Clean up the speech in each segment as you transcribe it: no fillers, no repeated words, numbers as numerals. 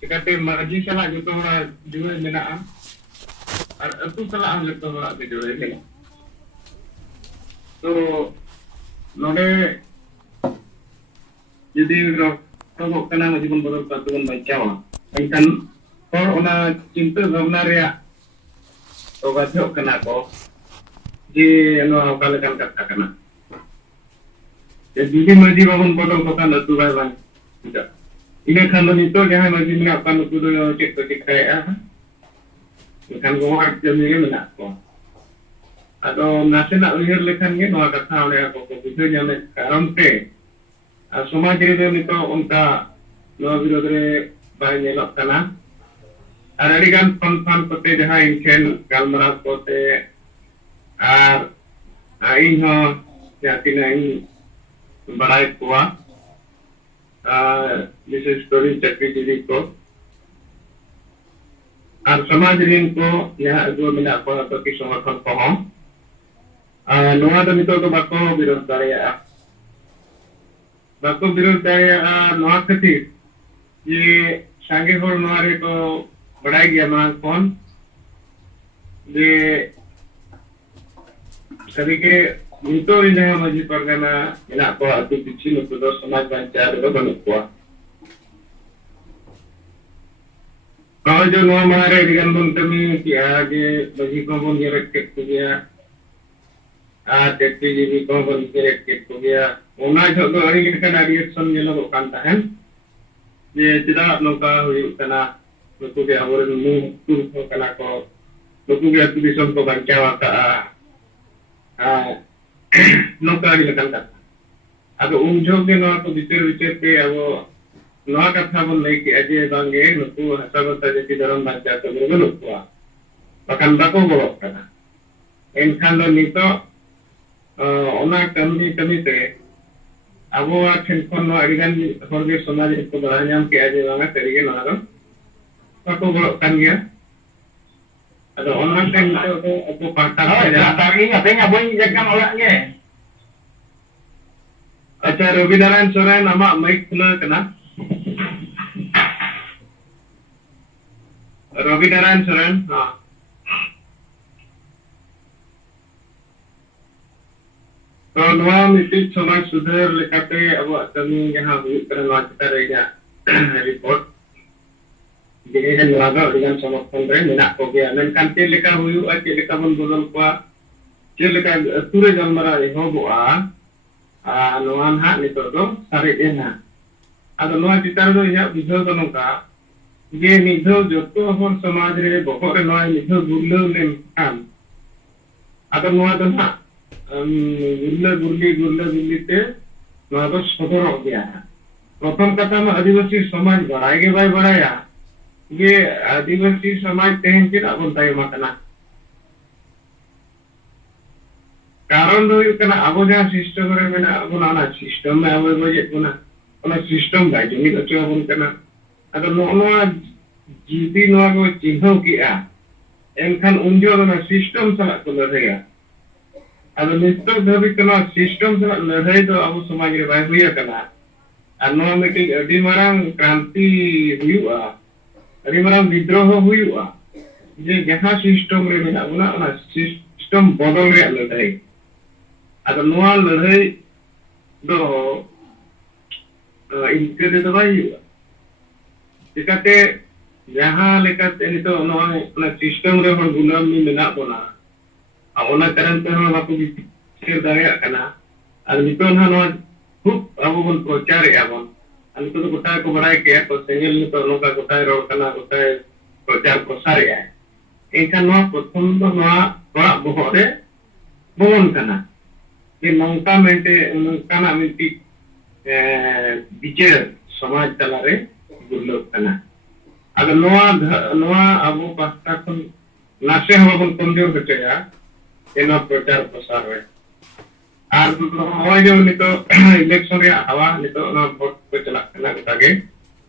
चिकाते माजी साला जो हड़ा जुड़े मेना और अतु साला जो हड़ा के जुड़े मेना तो नोडे यदि रोग कना माजी बन बदल का तुम बचावा एनखान और ओना चिंता भावना रे तो गाथो कना को जे नो काले kan kata kana jadi maji babon bodong ko kan atu bai ban tidak ini kan nito jangan maji mena kan atu do cek to cek kaya kan go hat jami mena ko ado nase nak lihir lekan ge no kata oleh ko ko itu jame karon te समाज रे nito onka no birodre bai nyelok kana ar adi kan fan kote jaha inken galmarah kote ar aing ho jatina ing बड़ाई कुआ विशेष कर चक्री दीदी को और समाज ऋण को यहाँ जो मिला को तो की समर्थन को हम नोआ तो मितो तो बाको विरोध दाया नोआ खातिर ये सांगे होर नोआ रे को बड़ाई गया मांग कौन ये सभी के Itu ini maji pergana ina ko atu kecil untuk dos समाज bancar do banyak ko kalau jo no mare dengan bun kami ki age maji ko bun yerek ko gaya tekti ji ko bun yerek ko gaya ona jo do ari kan reaction jelo kan tahan je tidak noka hui kana nuku ge awor mu tur ko kana ko nuku ge atu bison ko bancawa ka नौका लेकिन कथा अब उमझोक के नवा तो विचर पे अब नवा कथा बन नहीं कि अजय बांगे नुकु हसाबता जति धरम बांचा तो बिरग नुकुआ बखान बाको बोलक कना एनखान दो नितो ओना कमी ते अब ठेन खन नो अडिगान हरगे समाज को बड़ा नाम के अजय बांगा तरीके नवा दो बाको बोलक कान गया Ada orang yang itu aku patah saja. Tadi ngapain ngapain jaga orang ni? Acha Robi Narayan Soren nama mic kena kena. Robi Narayan Soren, हाँ. तो नवा मिट्टी समाज सुधार लेकाते अब कमी यहाँ हुई करने वाला रहेगा report. Jadi kan laga dengan समर्थन रे मेना को गया मेनखान ते लेका हुयु आ ते लेका बन बदल को ते लेका तुरे जलमरा एहोबोआ नोआन हा नितो दो सारे एना आदो नोआ चितार दो या बिझो दो नोका जे निधो जतो हर समाज रे बहर रे नोआ निधो गुरलो लेन काम आदो नोआ दो ना गुरले ते नोआ दो सदर हो गया प्रथम कथा में आदिवासी समाज बड़ाई के भाई बड़ाया ये आदिवासी समाज तेहन चेदा बन ताय माकना कारण दो कना अबो जहां सिस्टम रे मेना अबो ना सिस्टम में अबो बजे कोना ओना सिस्टम गाय जमी तो बन कना अदो नोआ जीबी नोआ को चिन्हो किया एनखान उनजो ना सिस्टम सला को लड़ेया अदो निस्तो धबी कना सिस्टम सला लड़ाई दो अबो समाज रे बाय हुया कना आ नोआ मिटी अडी मारांग क्रांति हुआ अरे मरा विद्रोह हुआ जे जहां सिस्टम रे मेना उना सिस्टम बदल रे लड़ाई अगर नोआ लड़ाई दो इनके दे दबाई हुआ चिकाते जहां लेकाते नितो नोआ उना सिस्टम रे हर गुलाम में मेना बोना ओना कारण ते हर बाको बिचेर दाया कना और नितो ना नोआ खूब अबो बन प्रचार एबन तो गोटा को बड़ा के तो सेंगल तो नोका गोटा रोड कना गोटा प्रचार प्रसार है एनखान नो प्रथम तो नो बड़ा बहरे बोन कना ये नौका मेंटे नौका ना मिटी विचार समाज तलारे गुरलो कना अगर नोआ अबो पास्ता खन नासे हबन कमजोर होचया एनो प्रचार प्रसार है और होय जो नितो इलेक्शन रे हवा नितो ना वोट को चला कना गोटागे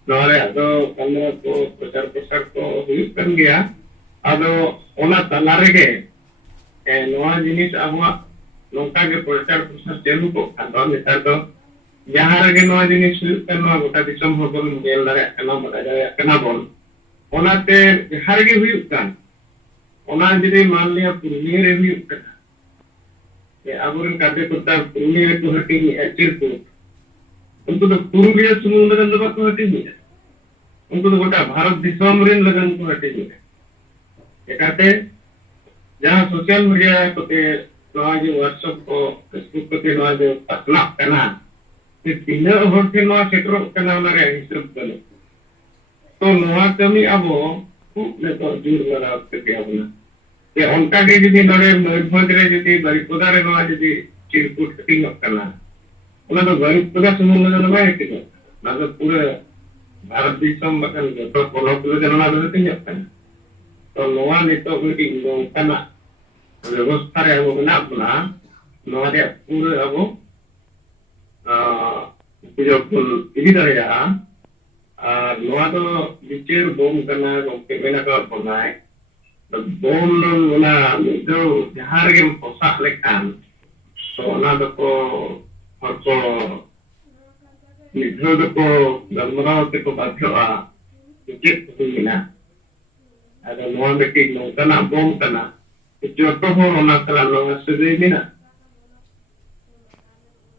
नोरे अदो कमरा को प्रचार प्रसार को हुई कर गया अदो ओना तलारे के नोआ जिनिस अबवा नोका के प्रचार प्रसार चलू को खादो नेता तो जहाँ रगे नवा जिनिस गोटा दिसम हर बन गेल दाड़े बड़ा दाड़े बन ओनाते जहाँ रगे हुयुग कान ओना जदि मान लिया पुरुलिया रे हुयुग काना ये आबोरन काटे कोता पुरुलिया को हटिंग चिरकुट उनको तो पुरुलिया सुमुंग लगन दबा को हटिंग उनको तो गोटा भारत दिसम रेन लगन को हटिंग एकाते जहाँ सोशल मीडिया कोते नवा जो व्हाट्सएप को फेसबुक कोते नवा जो पसना करना ते तीना हर के नवा सेटरो करना ना रे हिसाब करो तो नवा कमी अबो खूब ने तो जोर लगा के आबना ते उनका के जदी नरे मयूरभंज रे जदी बारिपदा रे नवा जदी चिरकुट कटिंग करना ओना तो बारिपदा सुमुंग लगन बाय के ना तो पूरे भारत दिसम बकन जो पोलो को जनना दे तिन करना तो नवा नितो मीटिंग नोंकाना व्यवस्था रे अब बना बना नवा रे पूरे अब जो इदी दरेया नवा तो बिचेर बोम करना गोके मेना का बनाए तो बोम ना जो जहां रे पोसा लेखान तो ना को हर को निधो को गलमराव ते को बाध्योआ check हुईना ada nuan betik nong kana bom kana itu to ho ona kala no sede mina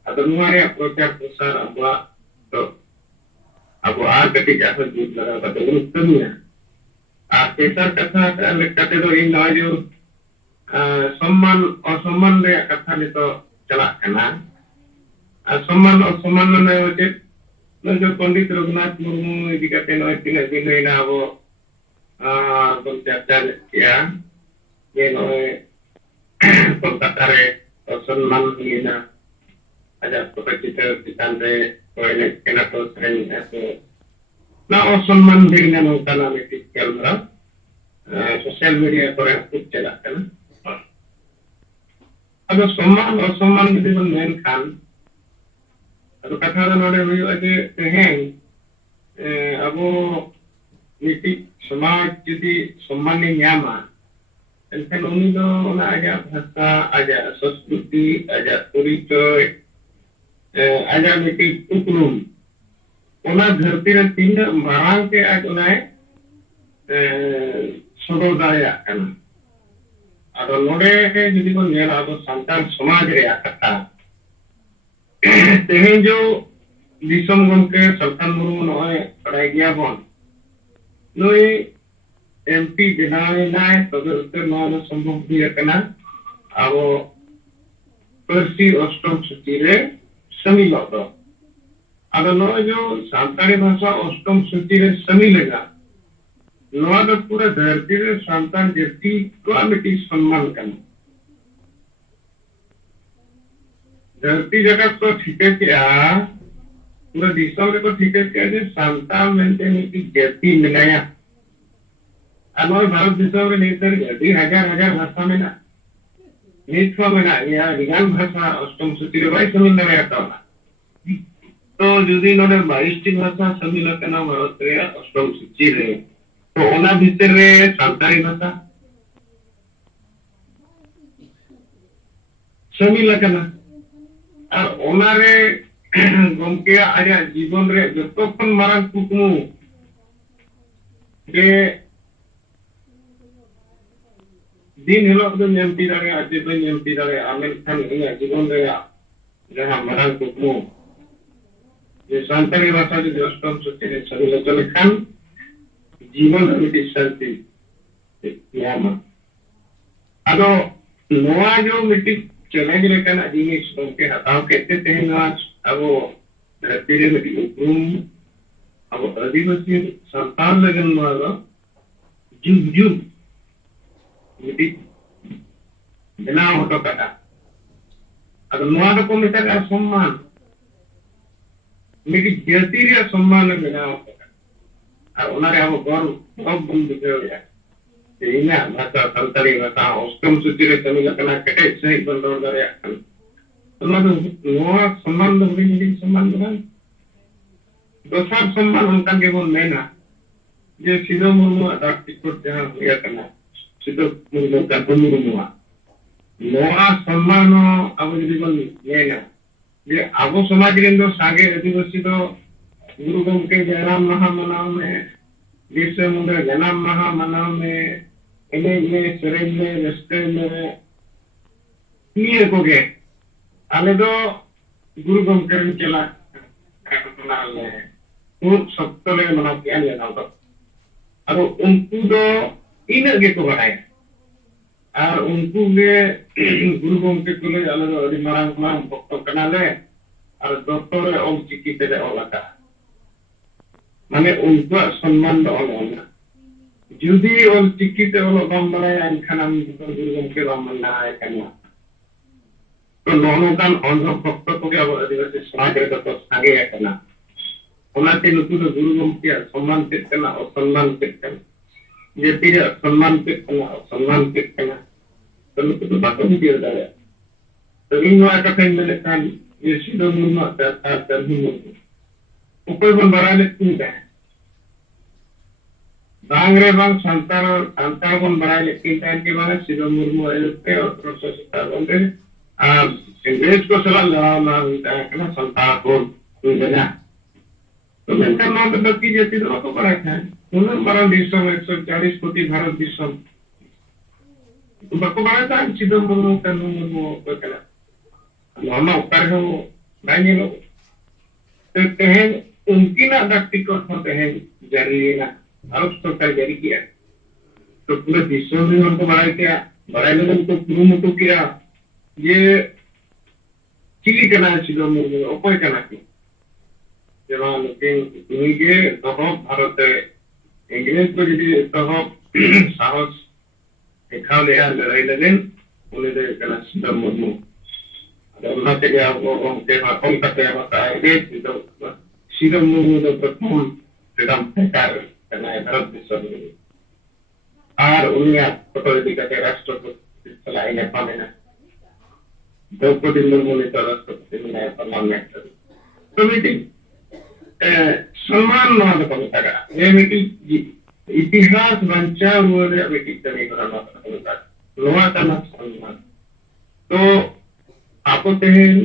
ada nuan ya proker besar abwa to abu a betik asa jut laga pada unutnya kesar kata lekate do in najo सम्मान असम्मान रे कथा नि तो चला kana सम्मान असम्मान ने होते न जो पंडित रघुनाथ मुर्मू इदी कते no तिने दिन ना अब चर्चा किया ये कोलकाता रे सम्मान हुईना आजा चित्र चितान रे कोई केना तो श्रेणी है ना असम्मान दिना नोकाना मिटी कैमरा सोशल मीडिया पर खूब चला करना अब सम्मान असम्मान यदि बन मेन खान अब कथा नोडे हुई जे तेहें अब मिटी समाज जदि सम्मान न्यामा एनखान उनी दो ओना आजा भाषा आजा संस्कृति आजा परिचय आजा मिटी उपनुम ओना धरती रे तीन मारांग के आज ओना सदो दाया कना आदो नोडे जदि को नेला अब संतान समाज रे कथा तेहे जो दिसम गमके सरकार मुर्मू नय पढ़ाई गया बन नोई एमपी बनावे नाय तबे उत्तर मान संभव दिया कना अब परसी अष्टम सूची रे समिल होतो अब नो जो सांताली भाषा अष्टम सूची रे समिल लगा नवा तो पूरा धरती रे सांताल जति क्वालिटी सम्मान करना धरती जगत को ठीक है क्या पूरा दिसम रे को ठीक है क्या जे सांताल मेंटेन की जति मिलाया अनोय भारत दिसम रे नेतर गडी हजार भाषा में ना नित्वा में ना या विज्ञान भाषा अष्टम सूची रे बाई समिल में आता तो जुदी नोडे 22 टी भाषा समिल करना भारत रे अष्टम सूची रे तो ओना भीतर रे सांताली भाषा समिल करना और ओना रे गमके आजा जीवन रे जतो खन मारांग कुकमु के दिन हिलो दो नेमती दारे आज दो नेमती दारे आमेन खान इन जीवन रे जहां मारांग कुकमु ये सांताली भाषा जो अष्टम सूची रे समिल चले खान जीवन अमिति शांति यामा आदो नोआ जो मिट्टी चैलेंज रे कना जिनिस गमके हताव कहते तेना अब धरती रे मिट्टी उपरुम अब आदिवासी संतान लगन मारा जुग जुग मिट्टी बिना होतो कटा अब नोआ को मिटा का सम्मान मिट्टी जति रे सम्मान बिना होतो और उनारे अब गौरव अब बंद हो गया ina bahasa Santali bahasa Ostom Suci रे समिल कना कटे सही बंदोर दरे अन तमन नोआ सम्मान दे सम्मान दे दोसार सम्मान उनका के बोल लेना जे सिदो मुर्मू अदाक्ति को जहां हुआ करना सिदो मुर्मू का मुर्मू नोआ सम्मान अब यदि बोल लेना जे आबो समाज रेन दो सागे आदिवासी दो गुरु गंके जनाम महा मनाव में बिरसा मुंडा जनाम महा मनाव में एने में सेरेन में रस्ते में निये को गे आले दो गुरु गंके रेन चला ले खूब सख्त ले मनाव किया ले ना तो अरो उनको दो इन गे को बनाए और उनको गे गुरु गंके को ले आले दो अड़ी मरांग मरांग भक्त कना ले और डॉक्टर ऑल चिकी तेरे ओलाका माने उनको सम्मान दो ओला जुदी ऑल चिकी ते ओला बम बनाया इनखान हम गुरु गंके बम बनाया करना तो नॉनो कान ऑनर भक्त को क्या बोला दिवस समाज रे तो संगे करना ओनाते नुतु दो गुरु गंके सम्मान ते करना और सम्मान ते करना ये तेरे सम्मान ते करना और सम्मान ते करना तो नुतु तो बातों में दिया जाए तो इन वाला का कहीं मिले कान ये सीधो मुर्मा तर ही मुर्मा ऊपर बन बरा ले तीन है बांगरे बांग संतार बन बरा ले तीन टाइम के बाद सीधो मुर्मा ऐसे और प्रोसेस कर बंदे इंग्लिश को सलाह लगा ना होता है ना संतार बोल दुनिया तो मैं नाम तो की जाती तो को बड़ा है उन्होंने बड़ा दिसम 140 कोटी भारत दिसम तो बको बड़ा था सीधो मुर्मा का मुर्मा को कला मामा ऊपर है वो नहीं लोग तो कहें उनकी ना डॉक्टर को होते हैं जारी ना आरोप सरकार जारी किया तो पूरे विश्व में उनको बढ़ाया क्या बढ़ाने में उनको पूरा मुटु किया ये चिली करना है सीधो मुर्गे उपाय करना क्यों जवान लेकिन उनके दबाव भारत इंग्लिश को यदि दबाव साहस दिखा ले यार लड़ाई लगे उन्हें दे करना सीधो मुर्गे उन्होंने क्या वो उनके हाथों का क्या बताया ये सीधो मुर्गे तो प्रथम फ्रीडम फाइटर करना है भारत देश में और उन्हें पॉलिटिकल के राष्ट्रपति चलाए नेपाल में द्रौपदी मुर्मू ने तो राष्ट्रपति बनाया पार्लियामेंट तो मीटिंग सम्मान नवाज को बताया ये मीटिंग इतिहास बंचा हुए मीटिंग करने को बताया नवाज का सम्मान तो आपको तेन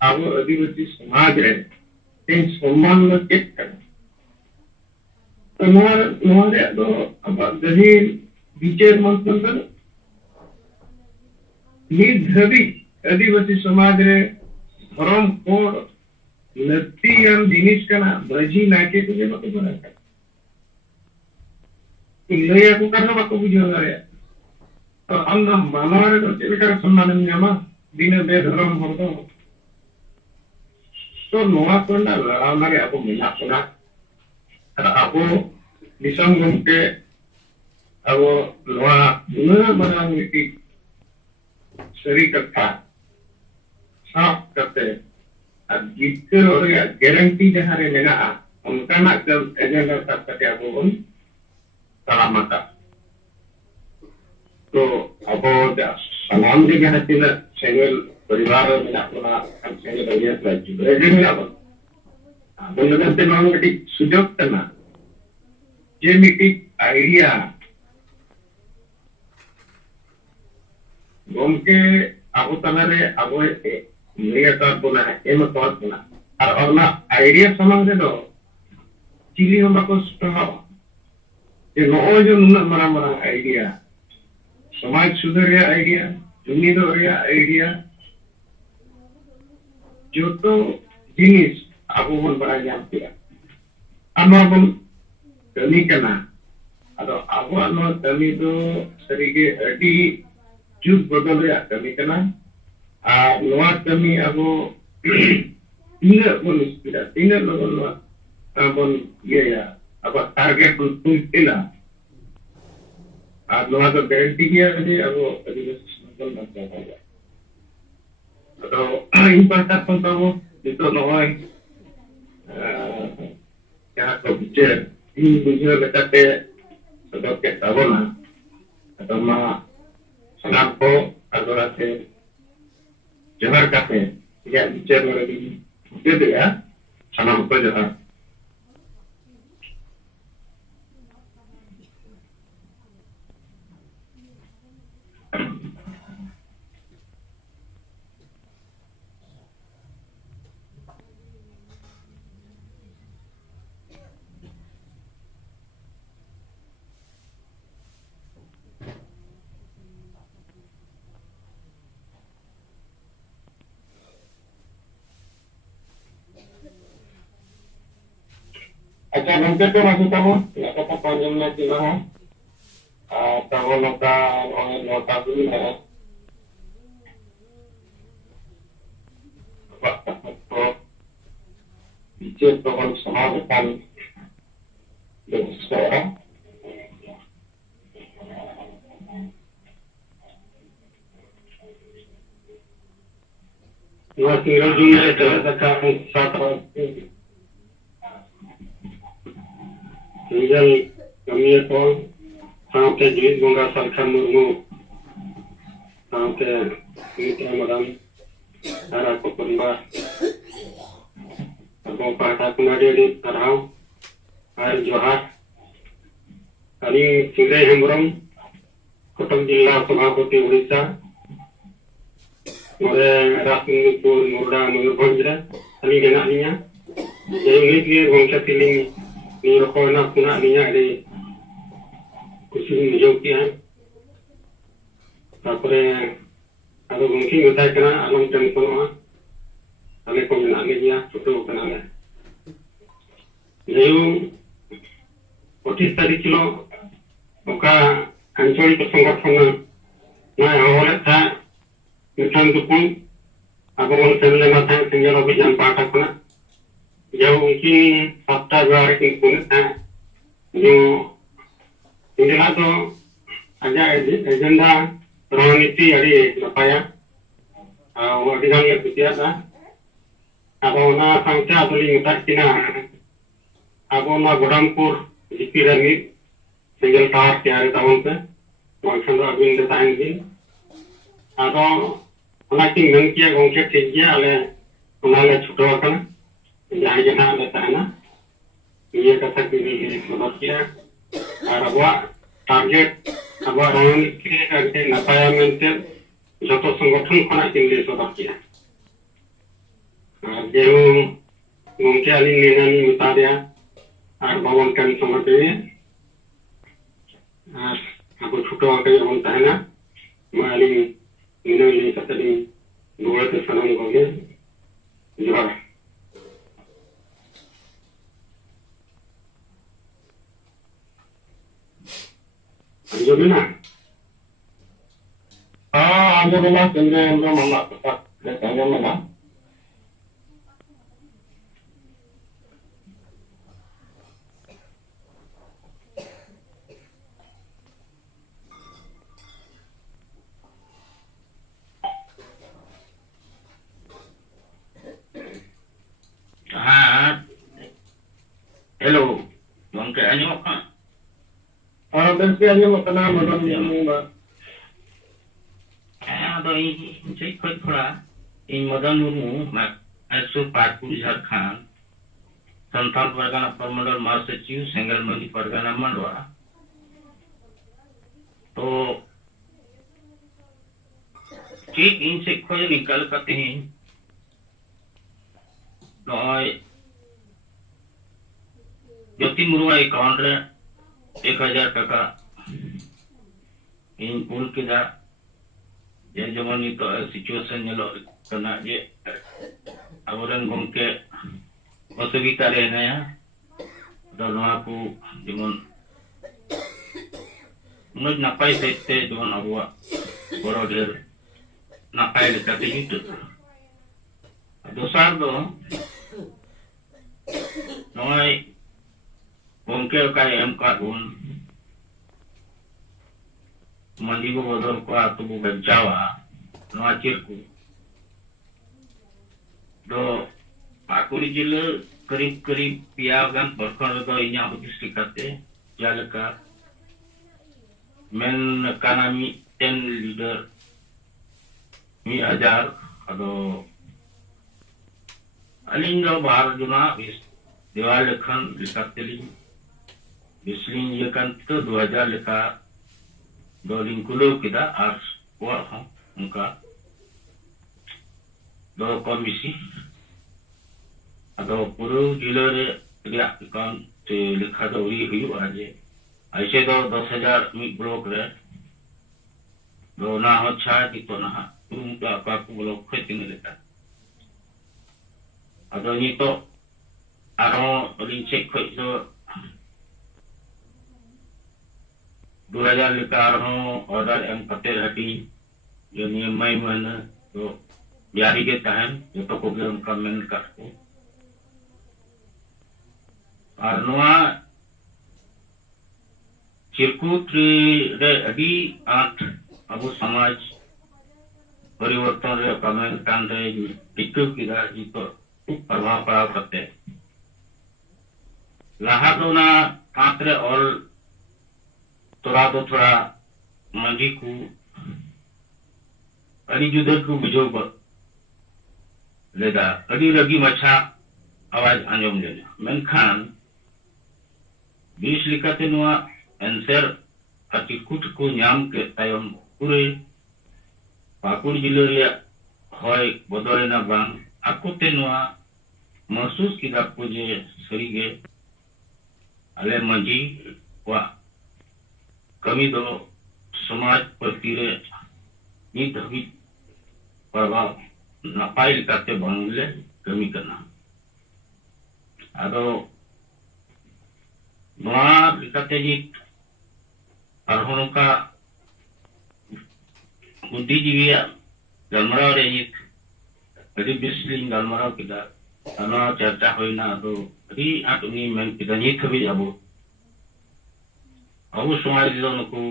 आप आदिवासी समाज रहे तेन सम्मान में चेक करना तो नवाज तो अब जहीन विचार मंत्र निधवी आदिवासी समाज रे धर्म कोड लत्तीयन जिनिस कना बजी नाके को जे बाको बना का इल्ले को करना बाको बुझो रे तो अन्ना मानवारे तो चलकर सम्मान न्यामा दिन बे धर्म होतो तो नोआ कोंडा लड़ामारे आपको मिला कोना और आपको दिसंग गमके अब नोआ न बना मिटी शरीर का साफ करते जितकर और गारंटी जहाँ रे लेना उनका ना जब एजेंडा साफ करते हैं वो उन सलामता तो अब सलाम के जहाँ चीज़ सेंगल परिवार में ना अपना हम सेंगल बनिया स्लाइड एजेंडा में अब उन से नॉन मिटी सुजोग करना ये मिटी आइडिया गमके अब तनारे अब मेरा तो बोला है एम तो बोला और ना आइडिया समझ दे दो चिली हम बाको स्टॉप ये नो जो नुना मरा मरा आइडिया समाज सुधर या आइडिया दुनिया तो या आइडिया जो तो जिनिस अब वो बड़ा जान किया अब हम कमी करना अतो अब हम कमी तो सरीके अड़ी जुग बदल रहा कमी करना नवा कमी अब तीन बन स्पीड तीन लोगों बन ये या अब टारगेट बन तुलना नवा तो गारंटी किया है अब अधिवेशन बन जाएगा तो इन पर तक तो वो तो नवा क्या तो बिचार इन बुझे लगाते तो क्या तब ना तो माँ सनाम को अगला से जहर काटे या बिचार वाले भी दे देगा सनाम को जहर अच्छा गंके तो masih tamu ya kata panjangnya gimana tahu lokal oleh lokal dulu ya Pak Tato bicara soal sahabatan dengan seseorang masih rajin ada dekat satu tinggal kami itu sampai jenis bangga sarkan murmu sampai mitra madam arah koperba aku pada kemarin di Tarau air Johar kali Singrai Hembrom Kotam Jilla Sabhapati Odisha oleh Rasulullah Murda Murbanjra kali kenaknya jadi ini bangsa tiling ni rokok nak punak niya di kursi hijau kian. Tapre ada mungkin kita kena alam tempoh, ale ko nak niya foto kena le. Jadi 25 तारीख kilo oka kancori persanggapan na awal ta mitan tukung aku mau semula matang tinggal lebih jam 4 kena. जब उनकी सप्ताह द्वारा की पूर्णता जो इंदिरा तो आजा एजेंडा रणनीति अड़ी नपाया वो अधिकार ले कुतिया था अब उना संख्या तुली मुताक किना अब उना गोदामपुर जीपी रंगी सिंगल टावर तैयार तावन पे वांसन रो अबिन दे ताइन दिन अब उना की मन किया गोंके ठीक गया अले उना ले छुटो करना जहाँ जहाँ लेता है ना ये कथा की भी मदद किया और अब टारगेट अब रणनीति करके नपाया मेंटे जो तो संगठन खाना के लिए मदद किया जो मुमकिन अली निनानी बता दिया और भवन का समझ में और अब छुट्टा के होता है ना माली निनानी कतरी गोल के सनम को गए जोर जो भी ना हाँ जो भी ना चंद्र हम लोग मामा के साथ लेते हैं मामा हाँ hello गंके anjing apa bensi aja mau kena modal ini mbak. Ada ini cek kau ini modal nurmu mak asal Parpur Jharkhand Santhal Pargana Permanent Mahasachil Single Mandi Pargana Mandwa. तो ठीक इनसे खोज निकल पाते हैं ज्योति मुरुआ अकाउंट रे 1000 टका इन पुल के दा ये जमन नितो सिचुएशन नेलो कना जे अवरन गमके असुविधा रे नया तो नवा को जमन उन नापाय सेते जमन अबवा बड़ो ढेर नापाय लेकाते हित दोसार दो नय गमके का एम का गुण मंदी को बदल को आतु को बचावा नवा चिरकु दो पाकुड़ी जिले करीब करीब पियागान बरखन दो इन्या बकिस लिखाते जालका मेन कानामी 10 लीडर मी हजार अदो अलिंग बाहर जुना देवाल लेखन लिखाते ली बिस्लिंग ये kan itu 2000 leka doling kulo kita ars buat muka do komisi atau puru gila dia kan lekha do uri huyu aja ऐसे तो 10,000 मी ब्लॉक रे दो ना हो छा की तो ना तुम का का को ब्लॉक खति ने लेता अदो ni तो आरो रिंग चेक खो तो 2000 लेकर ऑर्डर एम कते हटी जो नियम मई महीना तो जारी के तहन जो को उनका मेन कर को और नवा चिरकुट रे अभी आठ अबो समाज परिवर्तन रे कमेंट कान रे टिकु किदा जी तो प्रभाव पड़ा करते लाहा तो ना कांतरे और थोड़ा मंजी को अड़ी जुदर को बुझो लेदा अड़ी लगी मछा आवाज आंजम लेना मेनखान 20 लिखाते नुआ एंसर चिरकुट को नाम के तायम पूरे पाकुड़ जिले रे होय बदलेना बांग आकोते नुआ महसूस किदा को जे सरीगे अले मंजी वा कमी दो समाज प्रति रे नित हबी प्रभाव नपाई लिखाते बांगले कमी करना आदो नवा लिखाते जी अरहों का बुद्धिजीवी गलमराव रे जी अभी बिस्लिंग गलमराव किदा अना चर्चा होई ना तो अभी आटनी मन किदा नी थबी अबो समाज जो नुकु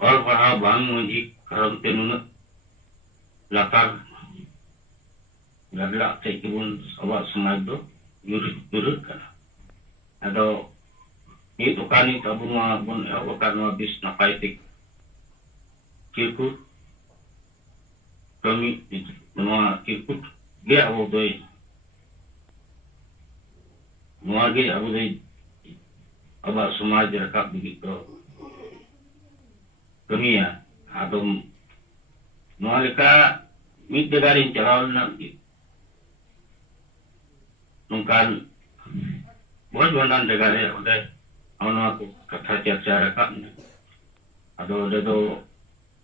और बढ़ा बांग मंजी करम ते नुन लाकार गडला ते किबुन सवा समाज दो युरुत kana ado ni tukani tabunwa bun ewakarno bis na paitik kirkut kami menua kirkut ge abu doi menua ge abu doi aba समाज rakap begitu kami ya ado menua leka mid degarin calon nanti nungkan बहुत बंदान जगह है उधर अवना को कथा चर्चा रखा ने अदो उधर तो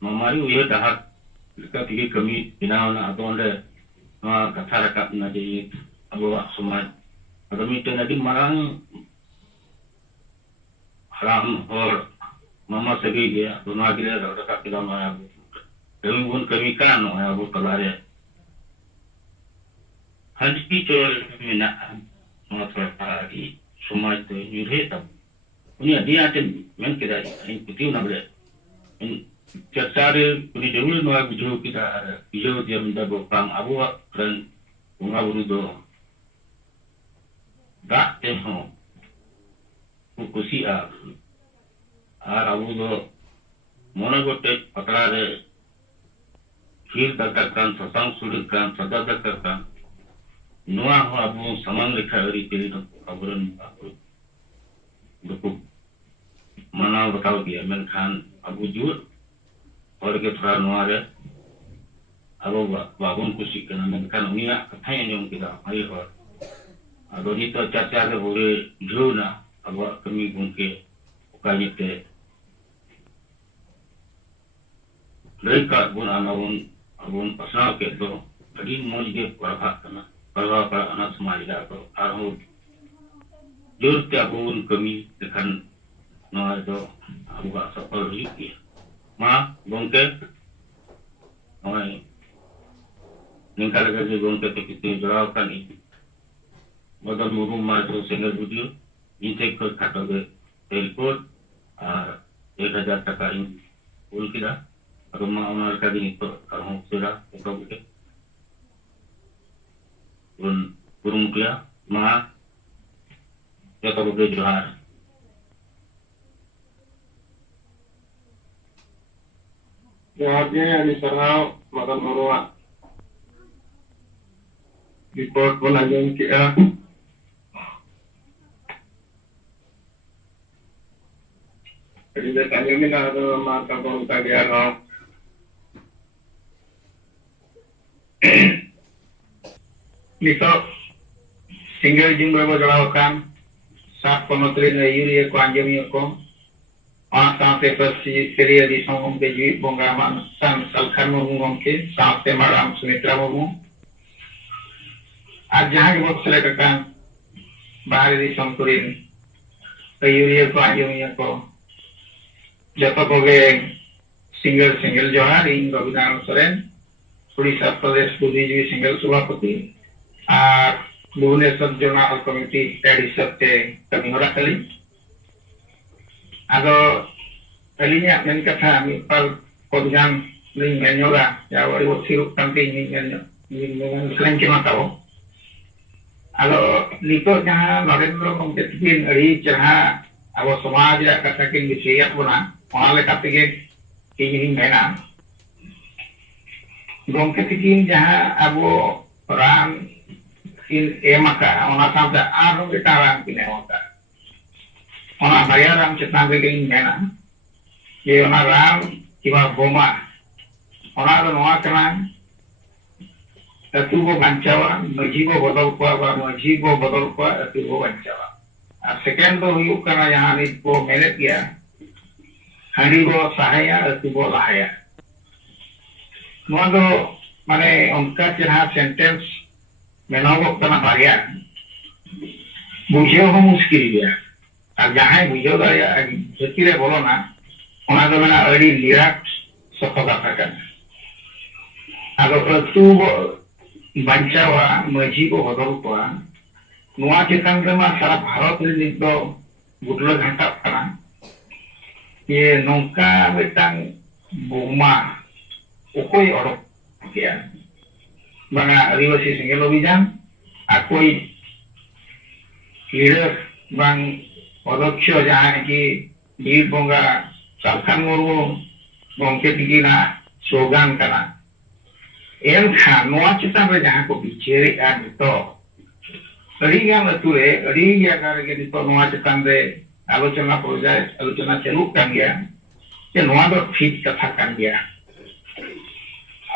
ममारी उये दहात का तिगी कमी बिना ना अदो उधर कथा रखा ना jadi अबो समाज अदो मिटे नदी मरांग हराम और मामा सगी गया दोनों आगे रखा किला माया कमी बुन कमी का नो है अबो कलारे हंसी चोल मिना मात्र समाज तो युरे तब उन्हें dia ada men kita ini putih nak boleh cakap ini dulu nak video kita ada video dia minta bopang abu kan bunga buru do dak teh ho kusi abu do mana gote pakra re khir dakkan sasang sudkan sada dakkan nuah ho abu samang lekha ri tiri no aburan दुकुप मना बताओ दिया मैंने खान अबू जूर और के थोड़ा नुआरे अबू बाबुन को सीखना मैंने खान उन्हीं कथा ये नहीं किया हरी और अदोनी तो चाचा के बोले जो ना अब कमी गुंके उकाई ते लेकिन का गुण अबुन पसना के तो कड़ी मौज के प्रभाव करना प्रभाव पर अनाथ समाज का तो आरंभ जोर ते अबुन कमी देखान नवा जो अबुआ सफल हुई की माँ गोंके नवा निकाल कर गोंके तो कितने जुड़ाव का नहीं बदल मुरुम मार जो सिंगल वीडियो इनसे कर खाटो गए टेलीफोन और 1000 टका इन बोल किया और माँ उन्हें का दिन तो करहूँ सेरा तो बुके उन पुरुम किया माँ ya to buke johar jawabnya yang diserau makan merua report pun aja kia jadi dia tanya mina ada mata pun tadi ada nito single jing berapa jelawakan सात पनोत्रे यूरिया को आंजमियों को साथ सेरी दिसों के जीवित बोंगा मान सलखन मुर्मू के साथ माराम सुमित्रा मुर्मू आज जहाँ के वक्त से लेकर बाहरी दिसों को यूरिया को आंजमियों को जतो कोगे सिंगल सिंगल जोहार इन रविनारायण सोरेन उड़ीसा प्रदेश बुद्धिजीवी सिंगल सभापति और भुवनेश्वर जोनाल कमिटी हेड हिसाब से कमी होरा कली आदो अलिnya मेन कथा मिपाल कोजान लिंग मेन्योरा या वरी वो सिरुप कंटी लिंग मेन्यो sering kita tahu आदो नितो जहां नरेंद्र मोदी तीन अड़ी जहां अब समाज या कथा के विषय बना वहां लेकर के ini मेना gomke tikin jaha abo ram in emaka ona sampe aro betaran kine ota ona baya ram cetna begin mena ye ona ram kiba boma ona do noa kana atu bo bancawa maji bo bodol ko ba maji bo bodol ko atu bo bancawa ar second do huyuk kana jaha nit bo mene kia hari bo sahaya atu bo lahaya नोदो माने उनका जहाँ sentence मेनावो करना बारिया बुझे हो मुश्किल गया अब जहाँ बुझे बारिया जतिरे बोलो ना उन्हें तो मैंने अड़ी लिराक्स सफलता था अब तू बंचावा मजी को बदल को नुआ चितान रे मा सारा भारत रे नितो गुटलो घंटा कना ये नौका बेटांग बोमा कोई और क्या बना आदिवासी सिंगल अभियान कोई लीडर बंग अध्यक्ष जहाँ की बीर बोंगा सालखान मुर्मू गंके तिकीना स्लोगान करना एम खान नोआ चितान रे जहाँ को बिचेरे आ नितो अड़ीगा मतुरे अड़ीगा करके नितो नोआ चितान रे आलोचना प्रोजेक्ट आलोचना चालू कर गया कि नोआ दो ठीक कथा कर गया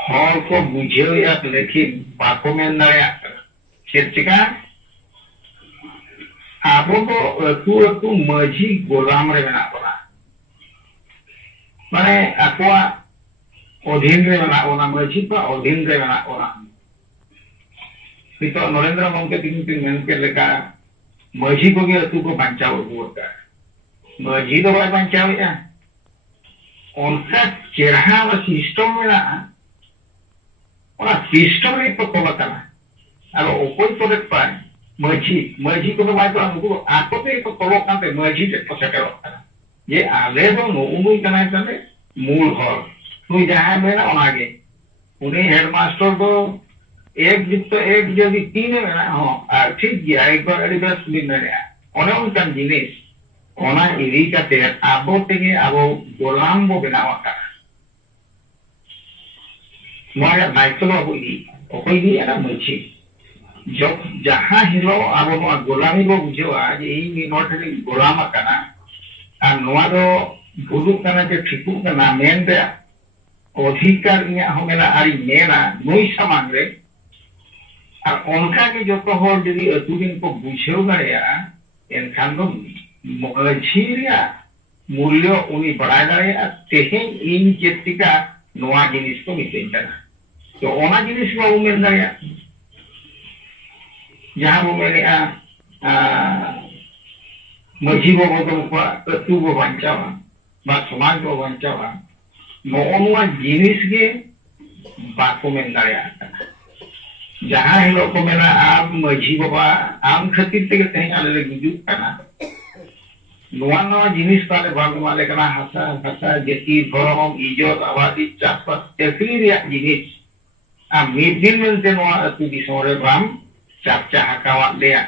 हॉल को बुझे या लेकिन बाको में नया चिका आपो को तू मजी गोलाम रे बना पड़ा माने आपवा अधीन रे बना ओना मजी पर अधीन रे बना ओना तो नरेंद्र मोदी तीन मेन के लेका मजी को के तू को बचाओ होता मजी तो भाई बचाओ या उनका चेहरा व सिस्टम में ना और सिस्टम रे तो कोला करना अब ओकोई तो रे पाए मजी को तो भाई तो हमको आपको तो एक कोलो कांते मजी ते पछटे रखना ये आले तो नो उमुई करना है मूल हॉल तू जहां में ना आगे उन्हें हेडमास्टर को एक जितो एक जदि तीन में ना हो ठीक गया एक बार एडी बस दिन में ओने उनका जिनिस ओना इरी काते आबो तेगे आबो गोलाम बो बनावा का नोया नाइटलो होई ओकोई भी ana मची जो जहां हिलो आबो नो गोलामी बो बुझो आज इ नोटरी गोलाम काना आ नोआ दो बुदु काना के ठिकु काना मेन दे अधिकार इया होमेला आरी मेना नोई समान रे आ उनका के जो तो हो जदी अतुदिन को बुझो गया एनखान दो मलछिरिया मूल्य उनी बढ़ा गया तेहे इन जेतिका नोआ जिनिस को मितेंटा तो ओना जिनिस को उमेर दया जहां वो मेरे मजी वो बदल को तू वो बंचावा बा समाज को बंचावा नोआ जिनिस के बाको में दया जहां हिलो को मेरा आप मजी बाबा आम खातिर ते कहीं आले गुजु करना नोआ नोआ जिनिस पाले बागो माले कना हसा हसा जेती धरम इज्जत आबादी चापस तेरी रिया जिनिस आ मिदिन मेनते नोआ अतु दिसोरे राम चाचा हकावा लेया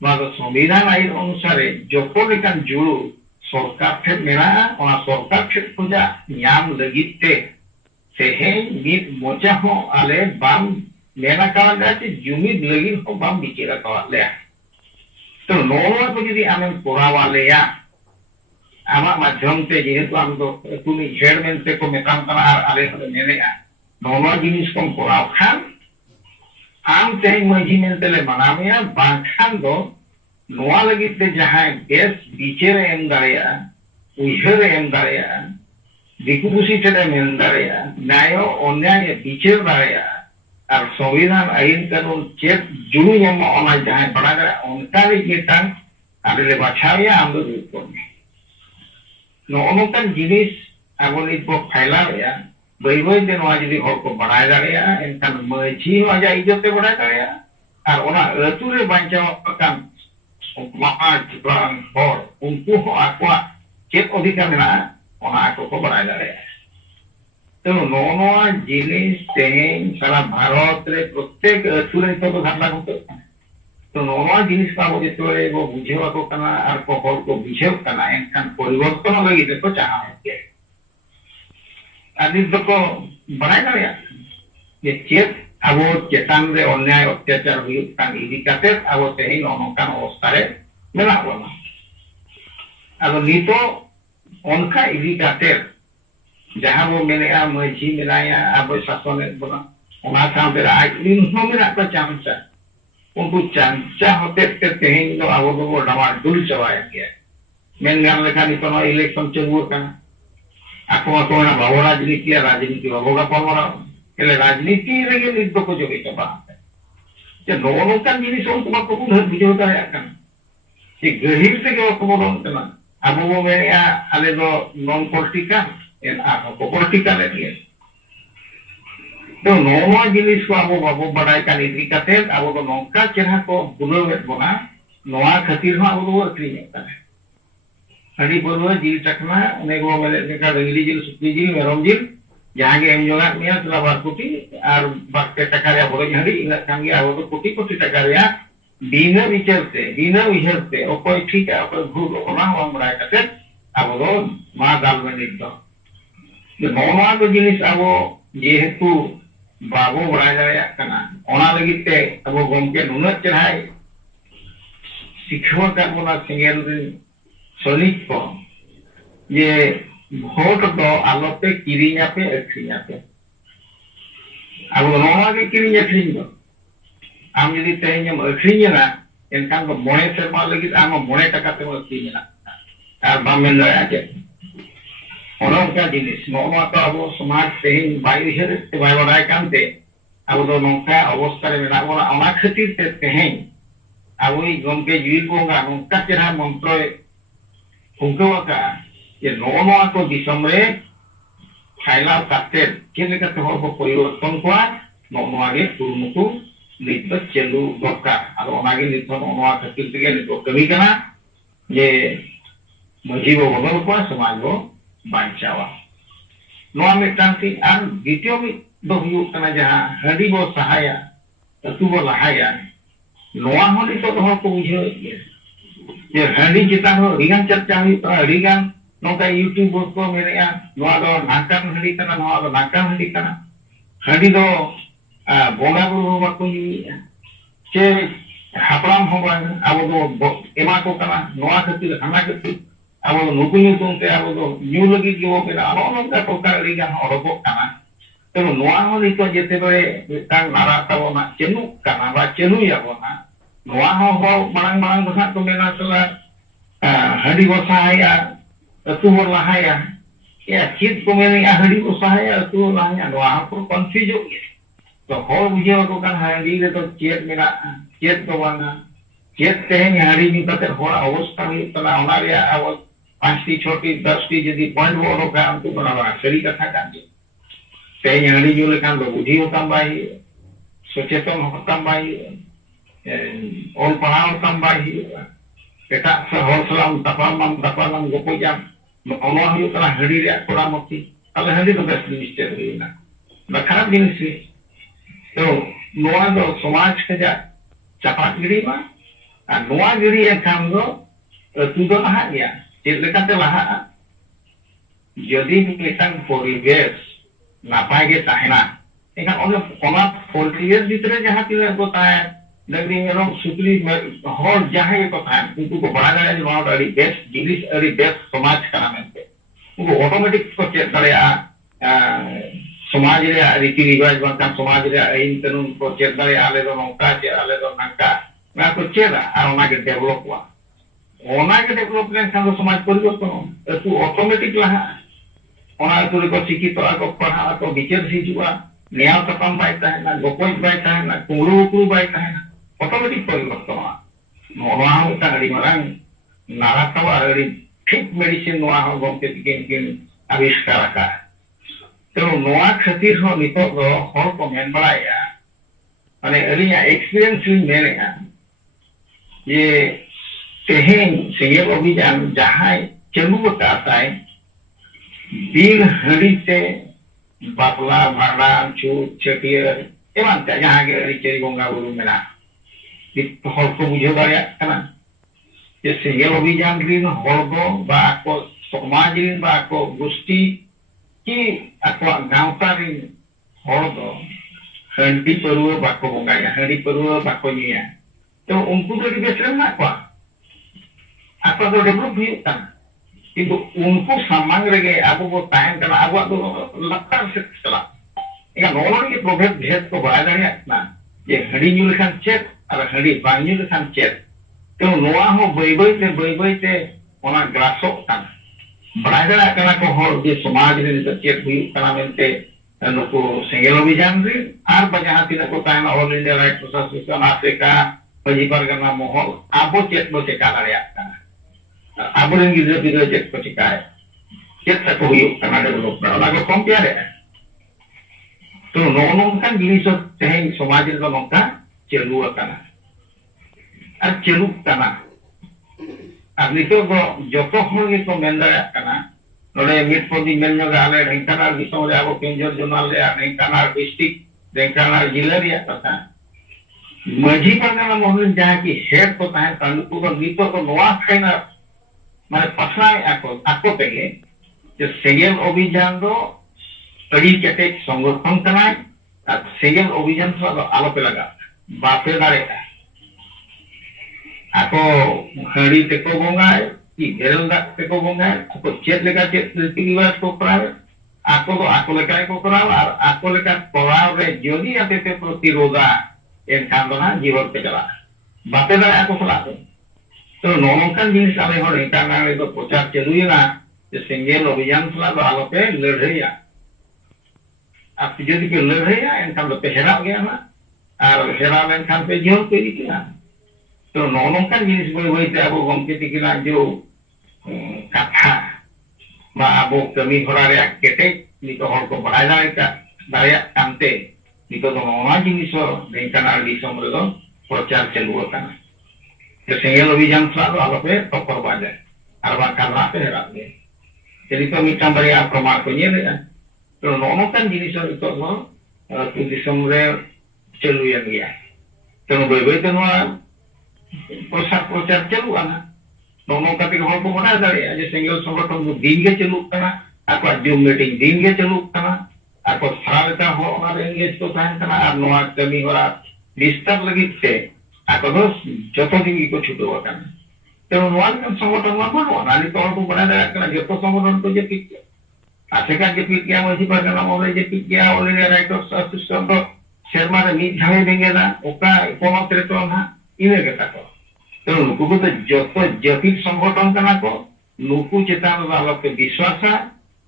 मागो संविधान आईन अनुसारे जोको लेकान जुड़ू सरकार ठे मेना ओना सरकार ठे खुजा न्याम लगिते सेहे मिद मोचा हो आले बाम मेना कावा दाचे जुमिद लगिन हो बाम बिचेरा कावा लेया तो नोआ को यदि आमें कोरावा लेया आमा माध्यम ते जेहेतु आम दो तुनी हेड मेनते को मेताम कना आले हले नेनेया नोआ जिनिस को कोराव खान आम तेहे मजी मेनते ले मनामिया बांखान दो नोआ लगी ते जहां बेस बिचेरे एम दारिया उइहरे एम दारिया दिकुपुसी टेले मेन दारिया न्यायो अन्याय बिचेर दारिया और संविधान आईन कानून चेक जुड़ू यम ओना जहां बड़ा गया उनका भी मिटांग आले बाछाविया आम दो ᱱᱚᱜᱼᱚ ᱱᱚᱝᱠᱟᱱ ᱡᱤᱱᱤᱥ ᱟᱵᱚ ᱱᱤᱛ ᱵᱚ ᱯᱷᱟᱭᱞᱟᱣᱮᱫᱼᱟ ᱵᱟᱹᱭ ᱵᱟᱹᱭᱛᱮ ᱱᱚᱣᱟ ᱡᱩᱫᱤ ᱦᱚᱲ ᱠᱚ ᱵᱟᱲᱟᱭ ᱫᱟᱲᱮᱭᱟᱜᱼᱟ ᱮᱱᱠᱷᱟन ᱢᱟᱺᱡᱷᱤ ᱦᱚᱸ ᱟᱡᱟᱜ ᱤᱡᱽᱡᱚᱛᱮ ᱵᱟᱲᱟᱭ ᱫᱟᱲᱮᱭᱟᱜᱼᱟ ᱟᱨ ᱚᱱᱟ ᱟᱹᱛᱩ ᱨᱮ ᱵᱟᱧᱪᱟᱣ ᱟᱠᱟᱱ ᱥᱚᱢᱟᱡᱽ ᱵᱟᱝ ᱦᱚᱲ ᱩᱱᱠᱩ ᱦᱚᱸ ᱟᱠᱚᱣᱟᱜ ᱪᱮᱫ ᱚᱫᱷᱤᱠᱟর ᱢᱮᱱᱟᱜᱼᱟ ᱚᱱᱟ ᱟᱠᱚ ᱠᱚ ᱵᱟᱲᱟᱭ ᱫᱟᱲᱮᱭᱟᱜᱼᱟ ᱛᱚ ᱱᱚᱜᱼᱚ ᱱᱚᱣᱟ ᱡᱤᱱᱤᱥ ᱛᱮᱦᱮᱧ ᱥᱟরা ᱵᱷᱟᱨᱚᱛ ᱨᱮ ᱯᱨᱚᱛᱛᱮᱠ ᱟᱹᱛᱩ ᱨᱮ ᱱᱤᱛᱚᱜ ᱫᱚ ᱜᱷᱟᱴᱞᱟ ᱜᱷᱩᱴᱟᱹᱜ ᱠᱟᱱᱟ ᱛᱚ ᱱᱚᱜᱼᱚ ᱱᱚᱣᱟ ᱡᱤᱱᱤस को ᱟᱵᱚ ᱡᱚᱛᱚ ᱵᱚ ᱵᱩᱡᱷᱟᱹᱣ ᱟᱠᱚ ᱠᱟᱱᱟ ᱟᱨ ᱠᱚ ᱦᱚᱲ ᱠᱚ ᱵᱩᱡᱷᱟᱹᱣ ᱠᱟᱱᱟ ᱮᱱᱠᱷᱟन ᱯᱚᱨᱤᱵᱚᱨᱛᱚᱱ ᱞᱟᱹᱜᱤᱫ ᱛᱮᱠᱚ ᱪᱟᱦᱟᱣ ᱜᱮᱭᱟ ᱟᱨ ᱱᱤᱛ ᱫᱚᱠᱚ ᱵᱟᱲᱟᱭ ᱫᱟᱲᱮᱭᱟᱜ ᱡᱮ ᱪᱮᱫ ᱟᱵᱚ ᱪᱮᱛᱟᱱ ᱨᱮ ᱚᱱᱱयाᱭ অত্যাচার ᱦᱩᱭᱩᱜ ᱠᱟᱱ ᱤᱫᱤ ᱠᱟᱛᱮ ᱟᱵᱚ ᱛᱮᱦᱮᱧ ᱱᱚᱝᱠᱟᱱ ᱚᱵᱚᱥᱛᱟ ᱨᱮ ᱢᱮᱱᱟᱜ ᱵᱚᱱᱟ ᱟᱫᱚ ᱱᱤᱛᱚᱜ ᱚᱱᱠᱟ ᱤᱫᱤ ᱠᱟᱛᱮ ᱡᱟᱦᱟᱸ ᱵᱚ ᱢᱮᱱᱮᱜᱼᱟ ᱢᱟᱺᱡᱷᱤ ᱢᱮᱱᱟᱭᱟ ᱟᱵᱚ ᱥᱟᱥᱚᱱᱮᱫ ᱵᱚᱱᱟ ᱚᱱᱟ ᱥᱟᱶᱛᱮ ᱟᱡ ᱨᱤᱱ ᱦᱚᱸ ᱢᱮᱱᱟᱜ ᱠᱚᱣᱟ ᱪᱟᱢᱪᱟ उनको चांचा होते ते तेहें दो आबो दो डामाडुल चबाया गया मेन गान लेखा नितो इलेक्शन चलू करना आको आको ना बाबो राजनीति बाबो का पालवारा एले राजनीति रेगे नित को जोगे चबा जे नोनो कान जिनिस उनको बाको बुझ बुझो दाया कान जे गहिर से के को बोलन कना आबो बो मेया आले दो नॉन पॉलिटिकल एन आको पॉलिटिकल ले तो नोवा जिनिस को आबो बाबो बड़ाई का इदी काते आबो तो नौका चेहरा को बुलवेत बना नोवा खातिर हो आबो वो अक्री नेता है हडी बरुआ जील चकना ने गो मेले का रंगली जिल सुक्री जिल मेरम जिल जहां के एम जोगा मिया तला बार कोटी और बाके टका रे बोले हडी इन कांगे आबो तो कोटी कोटी टका रे बिना विचारते ओकोय ठीक है ओकोय भूल ओना हो बड़ाई काते आबो दो मा दाल में नितो नोवा को जिनिस आबो जेहेतु बाबो बड़ा जाया लगे अब गमके नुना चढ़ाई शिक्षवा का सेंगेल सैनिक को ये भोट दो आलोते किरीनापे अक्रीनापे अब नोवा के किरीन अक्रीन दो आम यदि तेहें अक्रीना एनखान तो मोड़े सेरमा लगे आम मोड़े टका ते अक्रीना और बाम मेन दाया का जिनिस नोवा तो अब समाज तेहें बाई उहर बाय बड़ाई कानते अब दो नौका अवस्था रे मेना बोला ओना खातिर ते तेहें अब गमके जील बोंगा नौका चेहरा मंत्र फुंकवाका जे नोवा को दिसम रे फाइला काटे केने काते हर को परिवर्तन कोआ नोवा गे कुरुमुटु नित चलू दरकार और ओना गे नित नोवा खातिर ते नित कमी कना जे मजी बो बदल को समाज बो बांचावा नोवा मिटान सी आर द्वितीय दो हुयुग कना जहां हडी बो सहाया अतु बो लहाया नोवा हो नितो तो को बुझे जे हडी चिता हो रिगान चर्चा हुई तो रिगान नोका यूट्यूब को मेरेया नोवा दो नाकान हडी कना नोवा दो नाकान हडी कना हडी दो बोंगा बुरु बाको युया चे हापराम हो बा अब दो एमा को कना नोवा खातिर हाना खातिर अब नुकु नुकुते अब दो न्यू लगी जो केना अब नोका टोका रिगान अरबो कना तो नोवा हो नितो जेते बे तांग नारा तावना चेनु कना बा चेनु याबोना नोवा हो मांग मांग बसा तो मेना सला हडी बसाया अतु लहाया या चित को मेने हडी बसाया अतु लहाया नोवा को कंफ्यूज हो गया तो हो बुझे को कान हडी रे तो चेत मेना चेत तो वाना चेत तेहें हडी नि कते हो अवस्था हुई तना ओना रे अब 5टी 6टी 10टी यदि पॉइंट वो रोका हमको बना सही कथा कान तेहें हडी जो लेखान दो बुझी होता बाई सचेतन होता बाई और पढ़ा होता बाई एटा से हर सलाम तपाम गोपो जाम ओनो हुई तना हडी रे कोड़ा मती ताले हडी तो बेस्ट जिनिस हुईना बा खराब जिनिस तो नोआ दो समाज के जा चापाट गिरी मा आ नोआ गिरी एखान दो तु दो लहा गया चेत लेकाते लहा यदि मिटांग परिवेश नापाय गे ताहेना एखान ओना परिवेश भितरे जहां तिने को ताहे डगरी मेरम सुकरी हर जहां को ताहे उनको को बड़ा गया नोआ अड़ी बेस्ट जिनिस अड़ी बेस्ट समाज कना मेनते उनको ऑटोमेटिक को चेत दरेया समाज रे रीति रिवाज बाका समाज रे आईन कानून को चेत दारे आले दो नौका चे आले दो नाका ना को चेरा आ ओना के डेवलप वा ओना के डेवलप लेन खान समाज परिवर्तन तो ऑटोमेटिक लहा ओना तो को शिक्षित को पढ़ा को विचार हिजुआ न्याय तपम बाय ताहेना गोपoj बाय ताहेना कुरु कुरु बाय ताहेना ऑटोमेटिक परिवर्तन ओना हो ता अड़ी मारंग नारा तवा अड़ी ठीक मेडिसिन गमके तकिन आविष्कार का तो खातिर नितो हर को मेन बड़ाया माने अलिया एक्सपीरियंस मेनेगा ये तेहेन सेंगेल अभियान जहां चलू का दिन हड़ी से बापला भांडान छूट छटियर एवं जहां के अरिचरी बंगा बुरु मेना हर को बुझे दाड़ा जे सेंगेल अभियान रिन हर दो बा को समाज रिन बा को गोष्ठी कि आको गांवता रिन हर दो हंडी परुआ बाको बंगाया हंडी परुआ बाको निया तो उनको तो बेसरे ना को आको तो डेवलप हुई किंतु उनको सामांग रगे आबो को ताहन कना आबो तो लक्कार से चला एका नोन के प्रभेद भेद को बड़ा दाड़िया ना जे हंडी न्यू लेखान चेक और हंडी बांग न्यू लेखान चेक तो नोआ हो बई ते ओना ग्रासो कान बड़ा दाड़ा कना को हर जे समाज रे चेक हुई कना मेनते नुको सेंगेल अभियान रे आर बजहा तिना को ताहन ऑल इंडिया राइट एसोसिएशन आफ्रिका पजी परगना मोहल आबो चेक बो चेका दाड़िया काना आबो रेन गिदरा गिदरा चेक को चिकाय चेक तक हुई कना डेवलप ना को कम प्यारे तो नोनोंकान जिनिस तेहेन समाज रे नोंका चलू काना और चलू काना और नितो जो हर को मेन दाड़ा काना नोडे मिट पदी मेन नगा आले ढेंकानाल दिसोम रे आबो केंजर जोनाल रे ढेंकानाल डिस्ट्रिक्ट ढेंकानाल जिला रे कथा मजी परगना मोहन जहां की हेड को ताहे तालुकु को नितो को नोआ खाइना माने पसनाय आको तेगे जे सेंगेल अभियान दो अड़ी केटे संगठन कना और सेंगेल अभियान तो आलो पे लगा बापे दाड़े आको हड़ी ते को बंगाय कि बेरल दा ते को बंगाय को चेत लेका चेत रिवाज को करावे आको तो आको लेका को कराव और आको लेका कराव रे जदी आते ते प्रतिरोधा एनखान दो ना जीवन पे चला बापे दाड़े आको चला तो नोनोंकान जिनिस आले हर एकाना रे तो प्रचार चलुयना जे सेंगेल अभियान चला तो आलो पे लड़ैया आप जदी पे लड़ैया एनखान तो पे हेरा गया ना और हेरा लेनखान पे जीवन पे दिखना तो नोनोंकान जिनिस बई ते आबो गमके तिकिना जो कथा बा आबो कमी होरा रे केटे नितो हर को बड़ा दाड़िया कांते नितो तो नोना जिनिस ढेंकानाल दिसोम रे दो प्रचार चलू काना तो सेंगेल अभियान चला तो आलो पे टक्कर बाजे और बा काना पे हेरा गए jadi तो मिटाम बरिया प्रमाण को नेले तो नोनोंकान जिनिस नितो तो दिसोम रे चलुयन गया तो बई तो नोआ प्रचार चलू आना नोनो का हर को बड़ा दाड़िया जे सेंगेल संगठन को दिन के चलू काना आको जूम मीटिंग दिन के चलू काना आको साराता हो ओना रे एंगेज को ताहन काना और नोआ कमी होरा विस्तार लगित से आको दो जतो दिन को छुटो काना तो नोआ का संगठन मा बनो नाली तो हर को बड़ा दाड़िया काना जतो संगठन को जे पिक आसेका जे पिक गया मजी परगना मोले जे पिक गया ऑल इंडिया राइट एसोसिएशन तो शर्मा रे मीत धावे बेंगेला ओका कोनो तेरे तो ना इने के ताको तो नुकु को तो जो जटिल संगठन कना को नुकु चेतान वाला के विश्वास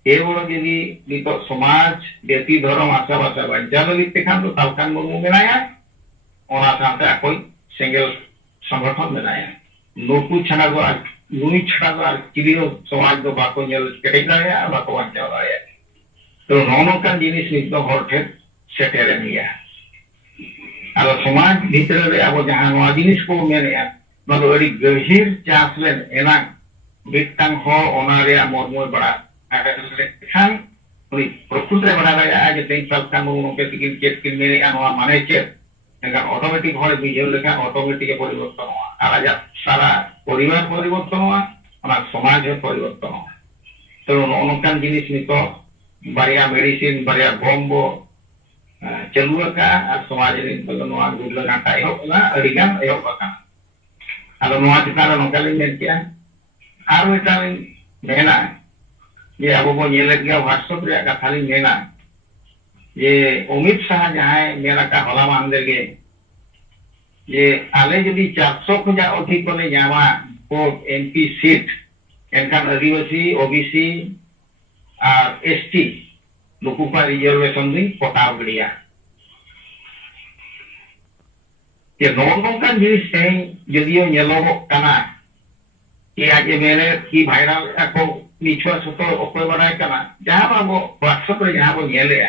एवं यदि नितो समाज व्यक्ति धर्म आशा भाषा बंचा लगित खान तो तालकान मुर्मू बनाया ओना साथे कोई सेंगेल संगठन बनाया नुकु छना को नुई छना को चिलियो समाज को बाको नेल केटे दाया बाको बंचा दाया तो नोनोंकान जिनिस नितो हरठे सेटेर निया आरो समाज भीतर रे आबो जहां नोआ जिनिस को मेनेया मतलब अड़ी गहिर चास लेन एना बिटांग हो ओना रे मरमोय बड़ा खान उनी प्रकृति रे बड़ा रे आज तेन सब का मु के तिकिन चेत किन मेने अनवा माने चेत एका ऑटोमेटिक होय बिजल लेखा ऑटोमेटिक के परिवर्तन हो आज सारा परिवार परिवर्तन हो ओना समाज हो परिवर्तन हो तो नोनोंकान जिनिस नितो बारिया मेडिसिन बारिया बम्बो चलुआ का और समाज रे तो नोआ गुड लगा ताय हो ना अड़िगान एयो का आलो नोआ चितारा नोकालिन मेन किया आर मेटालिन मेना ये आबो बो नेले गया व्हाट्सएप रे कथा लिन मेना ये अमित शाह जहां मेना का होला मानदे गे ये आले जदी 400 खुजा अधिक कोने जामा को एमपी सीट एनकान आदिवासी ओबीसी और एसटी नुकु का रिजर्वेशन दिन पटाव गड़िया ये नोनोंकान जिनिस तें जदियो नेलो काना कि आज मेरे की वायरल को निचुआ सतो ओपे बनाए कना जहां बाबो व्हाट्सएप रे जहां बो नेले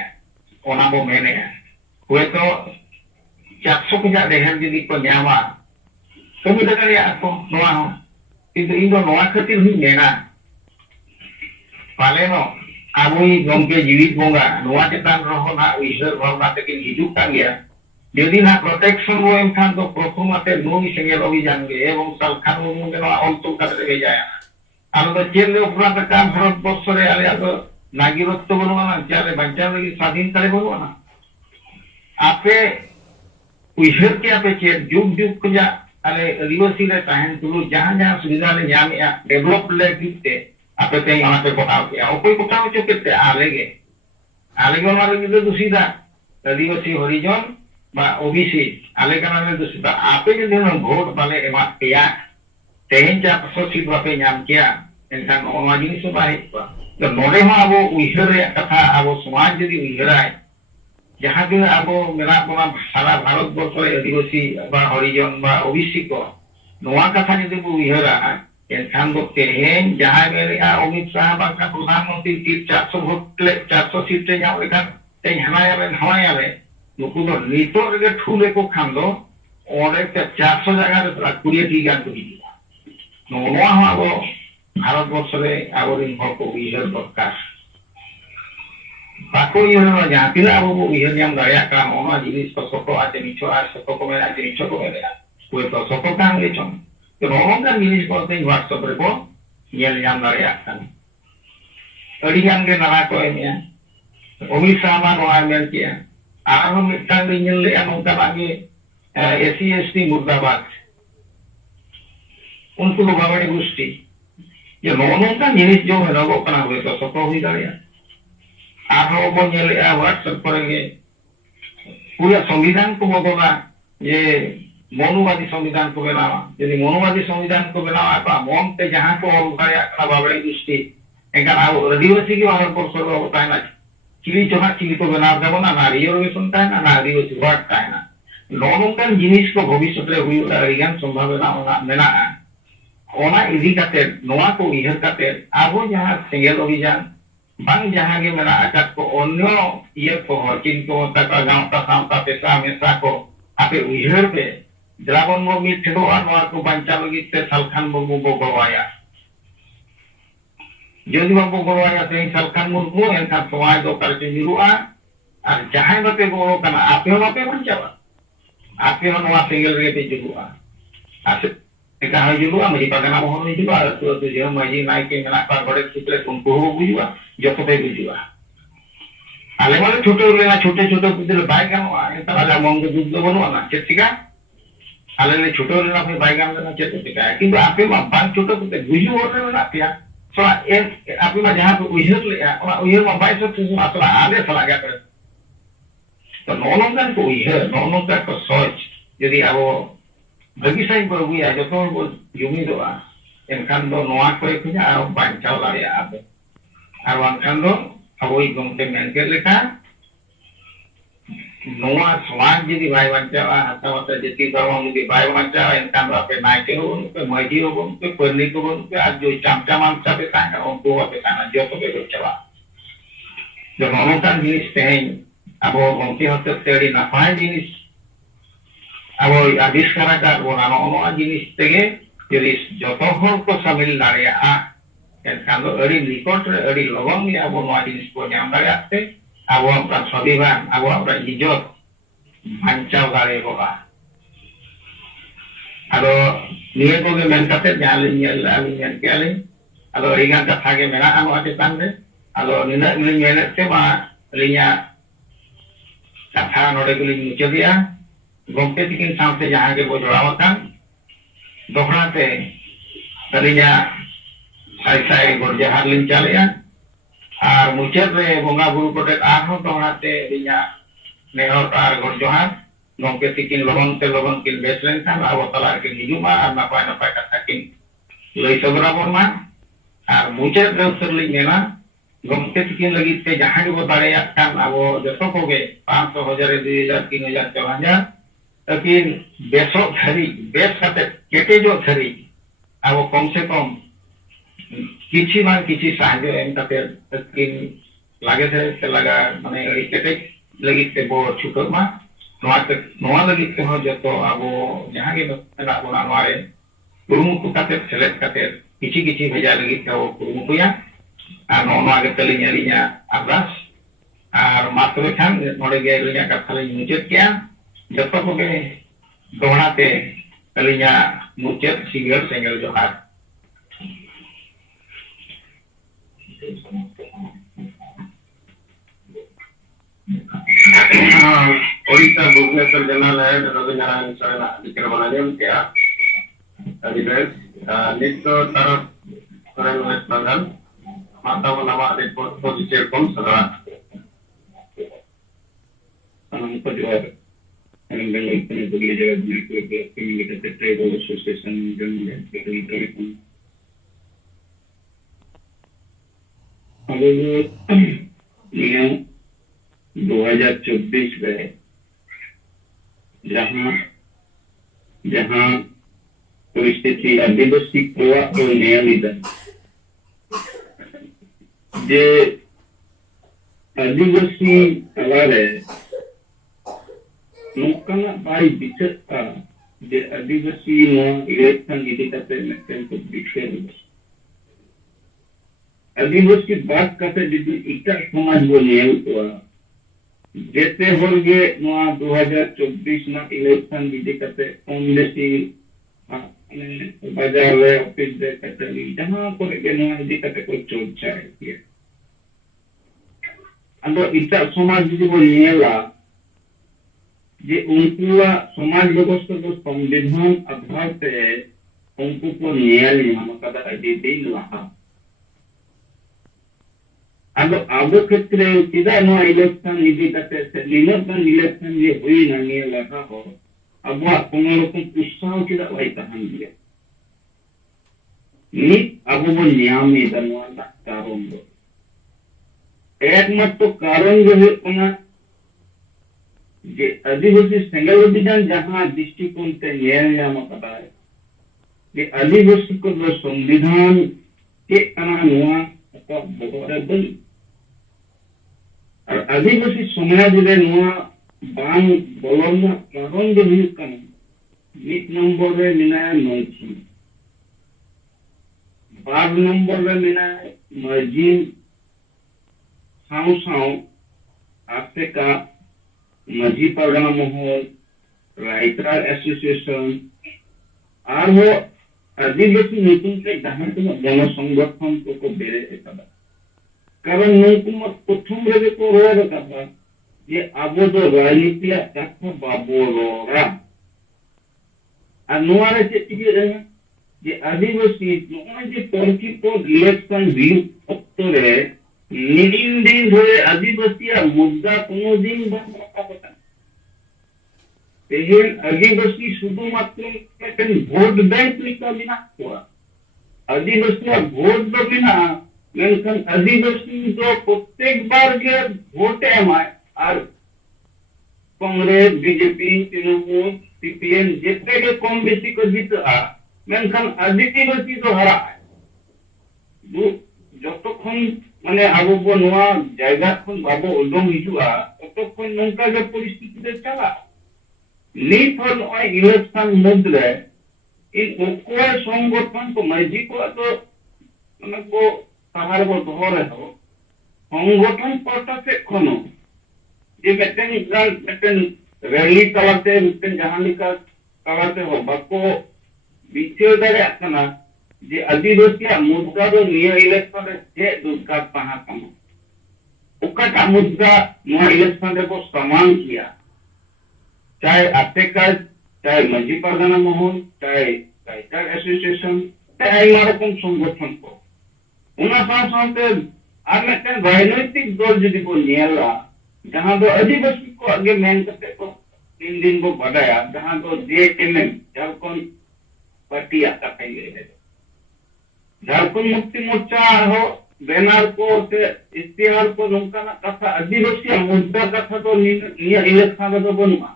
ओना बो मेने हुए तो 400 खजा देहर जदी को न्यामा कमी दरिया को नोआ हो किंतु इन दो नोआ खातिर ही मेना पालेनो आबुई गमके जीवित बोंगा नोआ चेतान रहो ना उइहर भावना तकिन हिजुक का गया यदि ना प्रोटेक्शन वो एमखान तो प्रथमते नुई सेंगेल अभियान गे एवं सालखान मुंगे नोआ अल्तो काटे बेजाया आलो तो चेले उपरांत काम भारत वर्ष रे आले आदो नागिरत्व बनवा ना चाले बच्चा लगी स्वाधीन करे बनवा ना आपे उइहर के आपे चे जुग जुग कजा आले रिवर्सी रे ताहन तुलु जहां जहां सुविधा ले ᱧᱟᱢᱮᱜᱼᱟ डेवलप ले दिते आपे ते यहाँ पे कोटाव किया ओकोई कोटाव चोकेते आलेगे ओना लगी तो दुसीदा रिवर्सी हरिजन बा ओबीसी आले काना ले दुसीदा आपे जदि भोट बाले एमा पेया तेहेन जा प्रशासित बापे ᱧᱟᱢ किया एनखान ओना जिनिस बाहे तो नोडे हो आबो उइहर रे कथा आबो समाज जदि उइहराय जहां भी आबो मेरा बना सारा भारत वर्ष रे आदिवासी बा हरिजन बा ओबीसी को नोआ कथा जदि बो उइहरा एनखान दो तेहेन जहां मेरे अमित शाह बा का प्रधानमंत्री 400 वोट ले 400 सीट रे ᱧᱟᱢ लेखान ते हमाया रे नुकु दो नितो रे ठुले को खान दो ओडे ते 400 जगह रे 20 टी गान को दिया नोआ हो आबो भारत वर्ष रे आबोरिन हक को उइहर दरकार बाको उइहर जहां तिना आबो उइहर ᱧᱟᱢ दाया का ओना जिनिस को सको आते निचो आ सको को मेरा जिनिस को मेरा कोई तो सको कान ले चों तो नोंगा जिनिस को ते व्हाट्सएप रे को येल ᱧᱟᱢ दाया kan अड़ी गान के नाला को एमिया ओमी सामा नोआ मेल किया आरो मिटांग रे ñel ले नोंका बागे एससी एसटी मुर्दाबाद उनको लोग बड़े गोष्ठी ये नोनों का जिनिस जो है लोगों का हुए तो सको हुई दाया आप लोगों को ये व्हाट्सएप करेंगे पूरा संविधान को बदला ये मनुवादी संविधान को बनावा यदि मनुवादी संविधान को बनावा तो मोम पे जहां को और बाबड़ी दृष्टि एका आदिवासी की भारत वर्ष होता है ना चिली चोना चिली को बनाव देबो ना ना रिजर्वेशन ता ना ना आदिवासी वार्ड ता ना नोनों जिनिस को भविष्य रे हुई रिगान संभावना मेना ओना इदी काते नोआ को उइहर काते आबो जहां सेंगेल अभियान बांग जहां के मेना आकात को अन्य ये को चिन को तका गांव का सामता पेशा हमेशा को आपे उइहर पे द्रावण मुर्मी ठेडो नोआ को बांचा लगी ते सालखान मुर्मू बो गवाया जदि बाबो गवाया ते सालखान मुर्मू एनका समाज दो कर जुरुआ और जहां बापे गो कना आपे बापे बांचावा आपे नोआ सेंगेल रे पे जुरुआ आसे कहा जुरुआ मजी पगना मोहन जुरुआ तो जे मजी नाइ के मेना का बड़े चित्र उनको बुजुआ जतो पे बुजुआ आले माने छोटे छोटे पुतल बाय गानवा एता आला मंग दुद्ध बनवा ना चेतिका आले ने छोटे लेना पे बाय गान लेना चेतिका किंतु आपे मा बान छोटे पुतल बुजु होने ना पिया सो ए आपे मा जहां पे उइहर ले ओना उइहर मा 22 असला आले सला गया करे तो नोनों को उइहर नोनों को सोच यदि आबो बगी साइन पर हुई है जो तो वो जुमी दो एनखान दो नोआ करे खुजा आ बांचाव लाया आप और वनखान दो अबोई गमते मेनके लेखा नोआ समाज जदी बाय बांचावा हतावता जति धर्म जदी बाय बांचावा एनखान दो आपे नाइके हो पे मजी हो पे परनी को पे आज जो चामचामान चाबे ताना उनको आपे ताना जो तो पे चवा जो नोनों जिनिस तेन अबो गमते होते तेड़ी नाफाय जिनिस अब आविष्कार का नोआ जिनिस तेगे यदि जतो हर को शामिल दाड़िया एनखान दो अड़ी निकट रे अड़ी लगन में अब नोआ जिनिस को ᱧᱟᱢ दाड़ियाते अब अपना स्वाभिमान अब अपना इज्जत बांचाव दाड़ेगोगा आदो निये को के मेन काते जाले मेन केले आदो अड़ीगान कथा के मेना नोआ चेतान रे आदो निना मेनते मा लिया कथा नोडे को मुचदिया गमते तिकिन सामते जहां के बोजड़ावतान दोहराते तलिया साई गोड़ जहार लिन चालिया और मुचद रे बोंगा बुरु कोटे आरो दोहराते लिया नेहर आर गोड़ जोहार गमते तिकिन लगन किन बेसलेन था आबो तला के हिजुमा और नापाय नापाय कथा किन लई सबरा बोरमा और मुचद रे उत्तर लिन नेना गमते तिकिन लगी ते जहां के बो दाड़ेया कान आबो जतो कोगे 500 हजार 2000 3000 4000 लेकिन बेसो धरी बेस खाते केटे जो धरी अब कम से कम किसी बार किसी साहाय्य एम करते स्कीम लगे से लगा माने केटेज लगी से बो छुटो मा नोआ लगी से हो जतो अब जहां के ना बोना मारे कुरुमुटु काते सेलेक्ट काते किसी भेजा लगी से वो कुरुमुटुया आ नोआ के तली nyarinya abras और मात्र खान नोड़े गए लिया कथा ले मुचेत किया जतो को के दोहराते तलिnya मुचेत सिंगल सिंगल जोहार ओडिशा भुवनेश्वर जिला रविनारायण शरण अधिकार बनाने क्या अधिकार नित्य तरफ करें वेस्ट बंगाल माता वो नवा रिपोर्ट को विचार कौन सदा हमको जो है बंगाल में बदली जगह बिल्कुल कम्युनिटी ट्रेड एसोसिएशन जनरल नियम 2024 में जहां परिस्थिति आदिवासी कोआ और न्यायिदन जे आदिवासी अलारे नौकना बाई बिचता जे आदिवासी नो इलेक्शन इदी कते मेंटेन को बिखेर आदिवासी बात करते जितनी इतना समाज वो नेल हुआ जैसे हो गए नवा 2024 ना इलेक्शन विधि करते कांग्रेसी बाजार रे ऑफिस दे करते जहां को के नवा विधि करते को चर्चा है किया अंदर इतना समाज जो वो नेला जे उनका समाज व्यवस्था जो संविधान आधार पे उनको को न्याय हम कदा दे लहा अब क्षेत्र सीधा नो इलेक्शन इदी कते से लिनोन इलेक्शन जे हुई ना ने लगा हो अब कोनो रकम उत्साह सीधा भाई तहन दिया नी अब वो नियम में दनवा कारण दो एकमात्र कारण जो है उना जे आदिवासी सेंगल अभियान जहां दृष्टिकोण से न्याय नाम पता है कि आदिवासी को जो संविधान के अनुआ को बहुत और आदिवासी समाज रे नुआ बांग बोलना कारण जो हुई कन एक नंबर रे मिनाय नोची 12 नंबर रे मिनाय मर्जिन साउ आपसे का मजी परगना मोहल राइटर एसोसिएशन और वो आदिवासी नीति के जहां जन संगठन को बेरे एकदा कारण नौकुमा प्रथम रे को रोए कथा ये आबो जो राजनीति कथा बाबो रोरा अनुवारे से टिके ये आदिवासी नोने जे टर्की को इलेक्शन व्यू उत्तरे निदिन दिन धरे आदिवासी मुद्दा कोनो दिन बंद तेहेन आदिवासी शुधुमात्र एक भोट बैंक लिखा बिना हुआ आदिवासी भोट दो बिना मेंशन आदिवासी जो प्रत्येक बार के वोट एमाय और कांग्रेस बीजेपी तृणमूल सीपीएम जितने के कम बेसी को जीता मेंशन आदिवासी जो हरा है যতক্ষণ মানে আবু নোয়া জায়গা খন বাবু উদ্যম হিজুয়া ততক্ষণ নৌকা যে পরিস্থিতিতে চালা নিট হল ওই ইলেকশন মুদ্রে এই ওকোয়া সংগঠন তো মাঝি কো তো মানে কো তাহার বো ধরে হো সংগঠন পটাতে কোনো যে মেটেন র‍্যালি চালাতে মিটেন জাহানিকা চালাতে হো বাকো বিচিও দাঁড়ে আনা जे आदिवासी मुद्दा दो निया इलेक्शन रे जे दुर्गा पहा कम ओकाटा मुद्दा नोआ इलेक्शन रे को समान किया चाहे आतेका चाहे मजी परगना मोहन चाहे राइटर एसोसिएशन चाहे मारकम संगठन को उना साथे आर मेटन राजनीतिक दल जदि को नियला जहां दो आदिवासी को आगे मेन करते को 3 दिन को बढ़ाया जहां दो जेएमएम झारखंड पार्टी आता कहिए है झारखंड मुक्ति मोर्चा हो बैनर को से इश्तिहार को नौका कथा आदिवासी मुद्दा कथा तो निया इलेक्शन रे बनुआ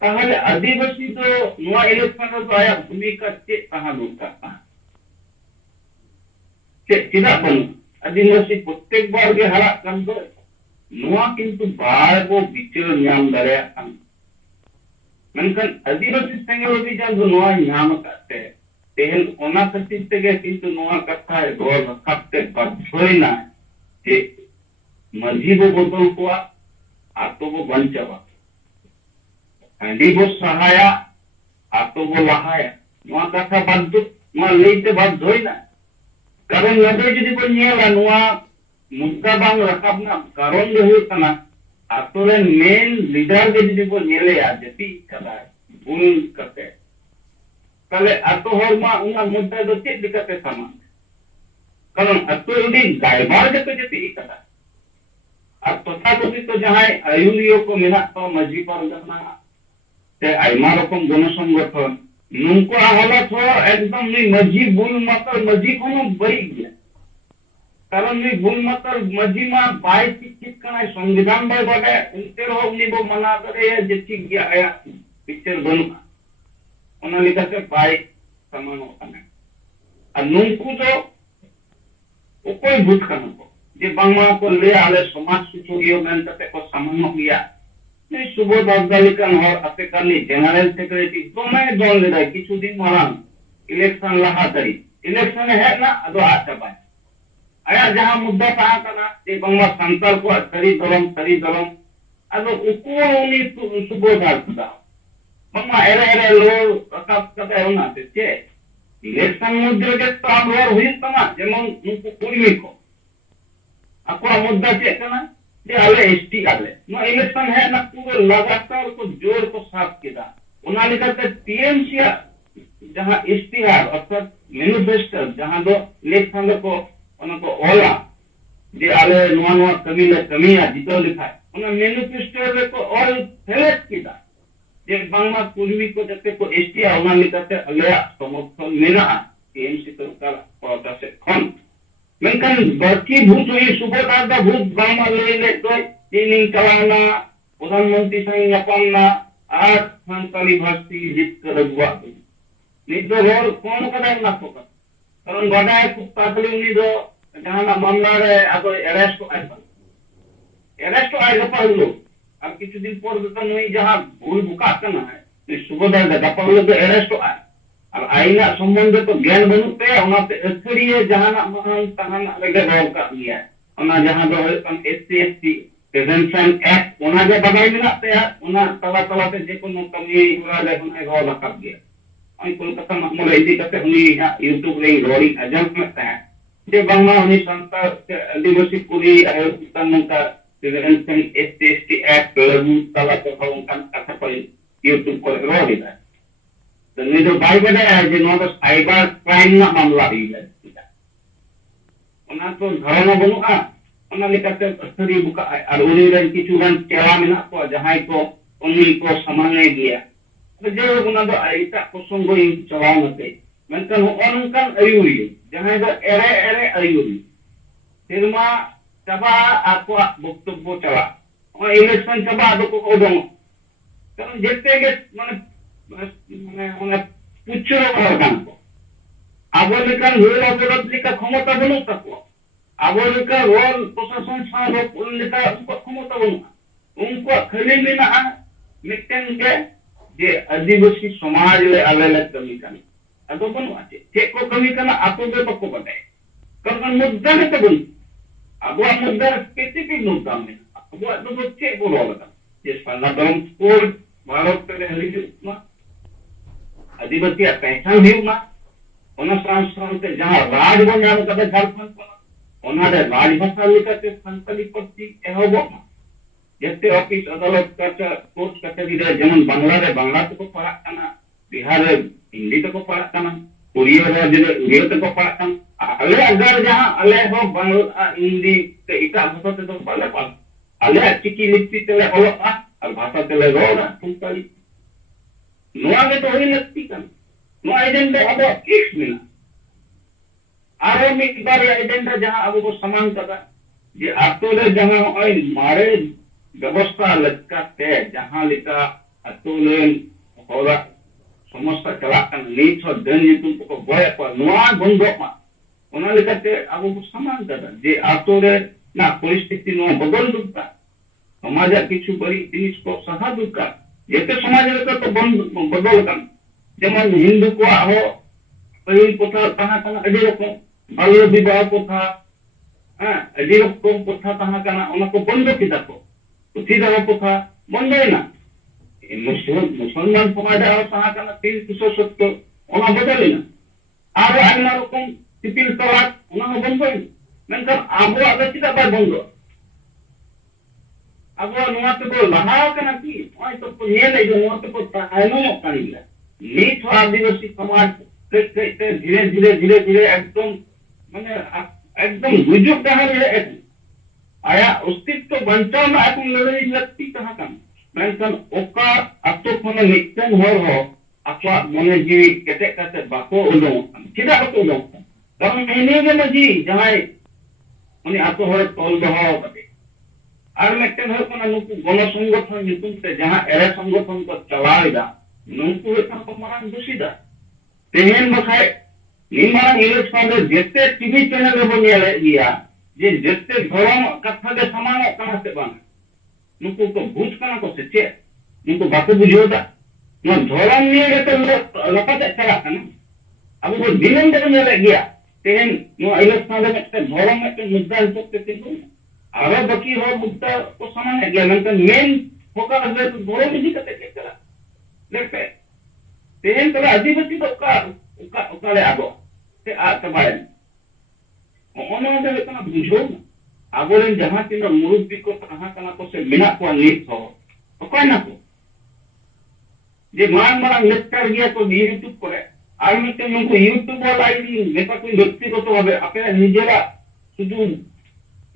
ताहले आदिवासी तो नवा इलेक्शन रे आया भूमिका चेक तहां दोरकार चेदा बन आदिवासी प्रत्येक बार के हरा कन दो नवा किंतु बार को विचार नाम दाया कन मेनखान आदिवासी सेंगल अभियान दो नवा नाम करते तेहन ओना खातिर तेगे किंतु नवा कथा रोल रखाते बाध्यना जे मर्जी बो बदल को आतो बो बंचावा हांडी बो सहाया आतो बो लहाया नवा कथा बाध्य नवा लेते बाध्यना कारण नबे जुदी बो नेला नवा मुद्दा बांग रखाबना कारण दो हुई कना आतो रे मेन लीडर के जुदी बो नेले आ जति कदा बुन करते ताले आतो हर मा उना मुद्दा दो चेक दिखाते समान कारण आतो उडी गायबार जते जति कदा और तथाकथित तो जहां आयुलियो को मेना तो मजी पारगना ते आयमा रकम गण संगठन नुनको हालत हो एकदम नी मजी बुल मतर मजी कोनो बरी गया कारण नी बुल मतर मजी मा बाय चित कना संविधान बाय बाटे उनते हो नी बो मना करे जे ठीक गया आया पिक्चर बनु ओना लिखाते बाय समान होना और नुनको जो कोई भूत कना जे बांगमा को ले आले समाज सुचुरियो मेन तते को सामान्य गया ने सुबोध अब्दालिकान और अते करनी जनरल सेक्रेटरी तो मैं दोन ले किछु दिन मारान इलेक्शन लहा तरी इलेक्शन है ना अदो आता बाय आया जहां मुद्दा ता कना जे बांगमा संताल को तरी दरम अदो उको उनी सुबोध अब्दा बांगमा एरे लो प्रताप कते होना ते इलेक्शन मुद्दे के काम और हुई तना जेमन नुको कुर्मी को आपका मुद्दा चेक करना जे आले एसटी आले नो इलेक्शन है ना पूरे लगातार को जोर को साफ किया उना लिखाते टीएमसी जहां इश्तिहार अर्थात मैनिफेस्टो जहां दो इलेक्शन को उनको ओला जे आले नुआ कमिया जितो लिखा उना मैनिफेस्टो रे को ऑल सेलेक्ट किया जे बांगमा कुर्मी को जते को एसटी उना लिखाते अले समर्थन मेना टीएमसी सरकार पावता से खन मेनखान बाकी भूत हुई सुबह आदा भूत बामा ले तो इनिंग चलाना प्रधानमंत्री संग नपामना आज संताली भाषी जीत कर रगुआ निदो रोल कौन कदा ना को कारण गडाय को पातली निदो जहां मामला रे आदो अरेस्ट आय गपालो अब किछु दिन पर तो नई जहां भूल बुका करना है सुबह आदा गपालो तो अरेस्ट आय और आईना संबंध तो ज्ञान बनते ओनाते अथड़िए जहाना महान तहाना लगे रोल का लिया ओना जहां दो एससी प्रेजेंशन एक्ट ओना जे बगाई मिलाते ओना तला तला ते जे कोनो कमी हुआ ले ओना रोल रखा गया आई कोलकाता मामले इदी कते उनी यूट्यूब रे रोली अजम करता है जे बांग्ला उनी संस्था आदिवासी पूरी आयोजन का प्रेजेंशन एससी एक्ट लागू तला ते उनका कथा पर यूट्यूब पर रोली है तो जो बाई बड़ा है जो नोट साइबर क्राइम ना मामला ही है उना तो धारणा बनुआ उना लेकाते अस्तरी बुका और उनी रे किछु गान चला मेना को जहां को उनी को सामान्य गया तो जो उना दो आइता प्रसंग इन चला नते मेनकन ओनकन अयुरी जहां दो एरे अयुरी सिरमा चबा आपको वक्तव्य चला और इलेक्शन चबा दो को ओदम कारण जेते के माने माने पुच्छरो करगान को आबोलिकन रोल अपराध लिखा क्षमता बनु तको आबोलिका रोल प्रशासन सारो लिखा क्षमता बनु उनको खाली मिना मिटन के जे आदिवासी समाज ले आले कमी कमी अदो बनु आचे चेक को कमी कना आपो दे पक्को बताए कारण मुद्दा ने तो बनु अब मुद्दा स्पेसिफिक मुद्दा में अब तो चेक बोलो लगा जे सनातन कोड भारत के हरिजुमा आदिवासी पहचान भी हुआ से जहां राज बन जाने का झारखंड राजभाषा लेकर संकलित पड़ती जैसे ऑफिस अदालत कोर्ट कचहरी जेमन बांग्ला तक पढ़ा बिहार हिंदी तक पढ़ा उड़िया तक पढ़ा अले अगर जहां अले हो बांग्ला हिंदी इटा भाषा ते बाले पढ़ अले चिकी लिपि तेले ओलोआ और भाषा तेले रोड़ा संकलित नोआ के तो ही लगती कन नोआ एजेंडा अब किस मिला आरो में बार एजेंडा जहां अब वो समान कदा जे आतोले जहां ओय मारे व्यवस्था लटका ते जहां लिखा ᱟᱛᱳ ᱨᱮᱱ ᱦᱚᱲᱟᱜ ᱥᱚᱢᱚᱥᱥᱟ ᱪᱟᱞᱟᱜ ᱠᱟᱱᱟ ᱱᱤᱛ ᱦᱚᱸ ᱰᱟᱹᱱ ᱧᱩᱛᱩᱢ ᱛᱮᱠᱚ ᱜᱚᱡᱮᱫ ᱠᱚᱣᱟ ᱱᱚᱣᱟ ᱵᱚᱱᱫᱚᱜ ᱢᱟ ᱚᱱᱟ ᱞᱮᱠᱟᱛᱮ ᱟᱵᱚ ᱵᱚ ᱥᱟᱢᱟᱝ ᱠᱟᱫᱟ ᱡᱮ ᱟᱛᱳ ᱨᱮᱱᱟᱜ ᱯᱚᱨᱤᱥᱛᱷᱤᱛᱤ ᱱᱚᱣᱟ ᱵᱚᱫᱚᱞ ᱫᱚᱨᱠᱟর ᱥᱚᱢᱟᱡᱟᱜ ᱠᱤᱪᱷᱩ ᱵᱟᱹᱲᱤᱡ ᱡᱤᱱᱤᱥ ᱠᱚ ᱥᱟᱦᱟ ᱫᱚᱨᱠar ᱡᱮᱛᱮ ᱥᱚᱢᱟᱡ ᱨᱮᱜᱮ ᱛᱚ ᱵᱚᱫᱚᱞ ᱟᱠᱟᱱᱟ যেমন হিন্দু কোয়াᱜ ᱦᱚᱸ ᱯᱟᱹᱦᱤᱞ ᱯᱨᱚᱛᱷᱟ ᱛᱟᱦᱮᱸ ᱠᱟᱱᱟ ᱟᱹᱰᱤ ᱨᱚᱠᱚᱢ ᱵᱟল্য ᱵᱤᱵᱟᱦ ᱯᱨᱚᱛᱷᱟ ᱟᱹᱰᱤ ᱨᱚᱠᱚᱢ ᱯᱨᱚᱛᱷᱟ ᱛᱟᱦᱮᱸ ᱠᱟᱱᱟ ᱚᱱᱟ ᱠᱚ ᱵᱚᱱᱫᱚ ᱠᱮᱫᱟ ᱠᱚ ᱯᱩᱛᱷᱤ ᱫᱚᱦᱚ ᱯᱨᱚᱛᱷᱟ ᱵᱚᱱᱫᱚᱭᱮᱱᱟ मुसलमान समाज तहकना 370 बदलना और आयमा रकम सिपिल तलाक बंदो मेनखान आबोआ दो चेदा बाय बंदो आबोआ नोआ तेबो लहाव कना कि ओय तो को नेले जो नोआ तेबो तायनम कानिला नीत आदिवासी समाज के धीरे धीरे धीरे धीरे एकदम माने एकदम गुजुब डहार रे आया अस्तित्व बंचाव में अपन लड़ाई लगती कहां का मेनखान ओका अतो खन मिटन हर हो आपा मने जीवी केटे काते बाको उदों चेदा बाको उदों कारण एने गे मजी जहाय माने अतो हर तोल दहो कते और मिटन हर कोना नुकु गण संगठन नितुम ते जहां एरे संगठन को चलावेदा नुकु एका को मारान दुसीदा तेहेन बखाय निमारान इलेक्शन रे जेते टीवी चैनल रे बनियाले गिया जे जेते धर्म कथा के समान कना से बन नुकु को बुझ कना को से चे नुकु बाको बुझोदा न धर्म निये तो लपत चला कना अब वो दिनन दे बनियाले गिया तेहेन नो इलेक्शन रे ते धर्म में ते मुद्दा हिसाब से तिगु और बाकी हो मुद्दा को समान है गया मतलब मेन फोकस है तो धर्म नहीं करते के करा देखते तेहेन तो आदिवासी तो का ले आगो ते आ तबाय ओनो दे कना बुझो आबोरेन जहां तीन मुरुब्बी को कहां कना को से मिना को नीत हो ओका ना को जे मान मारा लेक्चर गया तो यूट्यूब करे আর মিতে নুকু ইউটিউব আইডি নেতা কোন ব্যক্তিগত ভাবে আপনি নিজেরা শুধু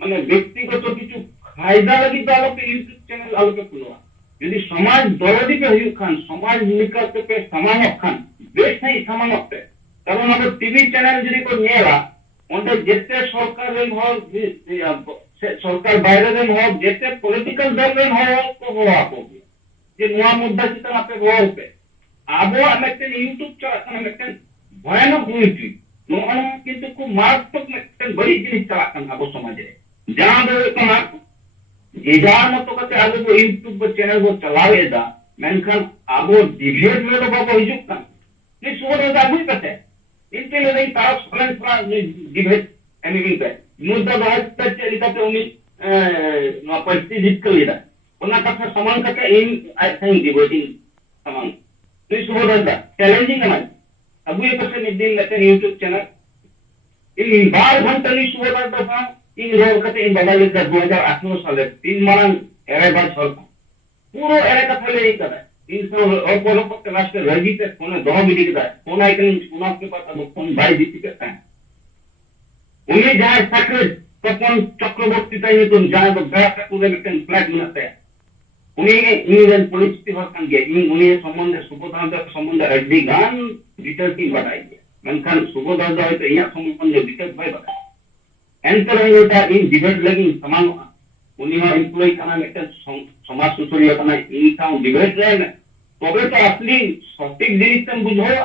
মানে ব্যক্তিগত কিছু ফায়দা লাগি তো আলোকে ইউটিউব চ্যানেল আলোকে খুলবা যদি সমাজ দরদিকে হইউ খান সমাজ নিকাতে पे সমান খান বেশ নাই সমান হতে কারণ আবার টিভি চ্যানেল যদি কো নেলা ওন্ডে যেতে সরকার রেন হল সরকার বাইরে রেন হল যেতে পলিটিক্যাল দল রেন হল তো হওয়া হবে যে নয়া মুদ্দা চিন্তা আপনি হওয়া आबो मेटन यूट्यूब चलाकन मेटन भयानक हुई नोना किंतु को मारात्मक मेटन बड़ी जिनिस चलाकन आबो समाज रे जहां दो कना एजार मतो कते आबो यूट्यूब चैनल को चलावेदा मेनखान आबो डिबेट में तो बाबो हिजुक का नि सुबह दा बुई कते इनके ले तार सलन प्रा डिबेट एनीथिंग पे मुद्दा बात तक लिखाते उनी नो परिस्थिति जित कर लेदा ओना कथा समान कते इन आई थिंक डिबेटिंग समान तो सुबह चैलेंजिंग है अब ये कैसे दिन लेते हैं यूट्यूब चैनल इन 12 घंटे नहीं सुबह दफा इन रोड करते इन बाबा लेकर 2008 साल 3 मारन एरे बार छोड़ पूरा एरे का फैले ही कर इन सब और बोलो पक्के राष्ट्र रजी पे कोने दो मिनट का कोन आइकन सुना के पास अब फोन बाई जीती करता है उन्हें जाए सक्रिय तपन चक्रवर्ती ताई तुम जाए तो गया का पूरे में फ्लैग मिलता है उन्हें इंडियन पुलिस की बात कर गया उन्हें संबंध सुबोधान संबंध अड्डी गान डिटेल की बताई है मेनखान सुबोधान है तो यहां संबंध डिटेल भाई बताया एंटर होता इन डिबेट लगी समान उन्हें एम्प्लॉय करना मेटन समाज सुसरिया करना इनका डिबेट रहे ना तबे तो असली सटीक जिनिस तुम बुझो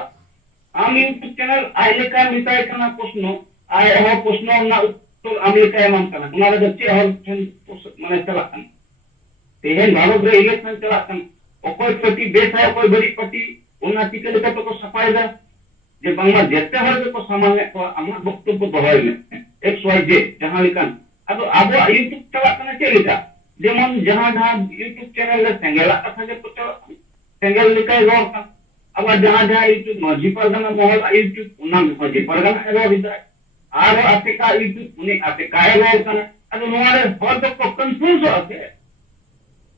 आम यूट्यूब चैनल आइले का मिताय करना प्रश्न आय हो प्रश्न ना उत्तर अमेरिका एमन करना उना रे चे हल माने चला तेहन भारत रे इलेक्शन चला कन ओकोय पार्टी बेस है ओकोय बड़ी पार्टी उना टिके लेका तो को सफायदा जे बांग्ला जेते हर को सामान्य को आमा वक्तव्य दोहराय में एक्स वाई जे जहां लिखन अब आबो यूट्यूब चला कन के लिखा जेमन जहां जहां यूट्यूब चैनल रे सेंगेला कथा जे तो सेंगेल लिखा रो अब जहां जहां यूट्यूब मजी परगना मोहल यूट्यूब उना मजी परगना रो बिदा आरो आते का यूट्यूब उनी आते का रो कन अब नोरे हर को कंफ्यूज होते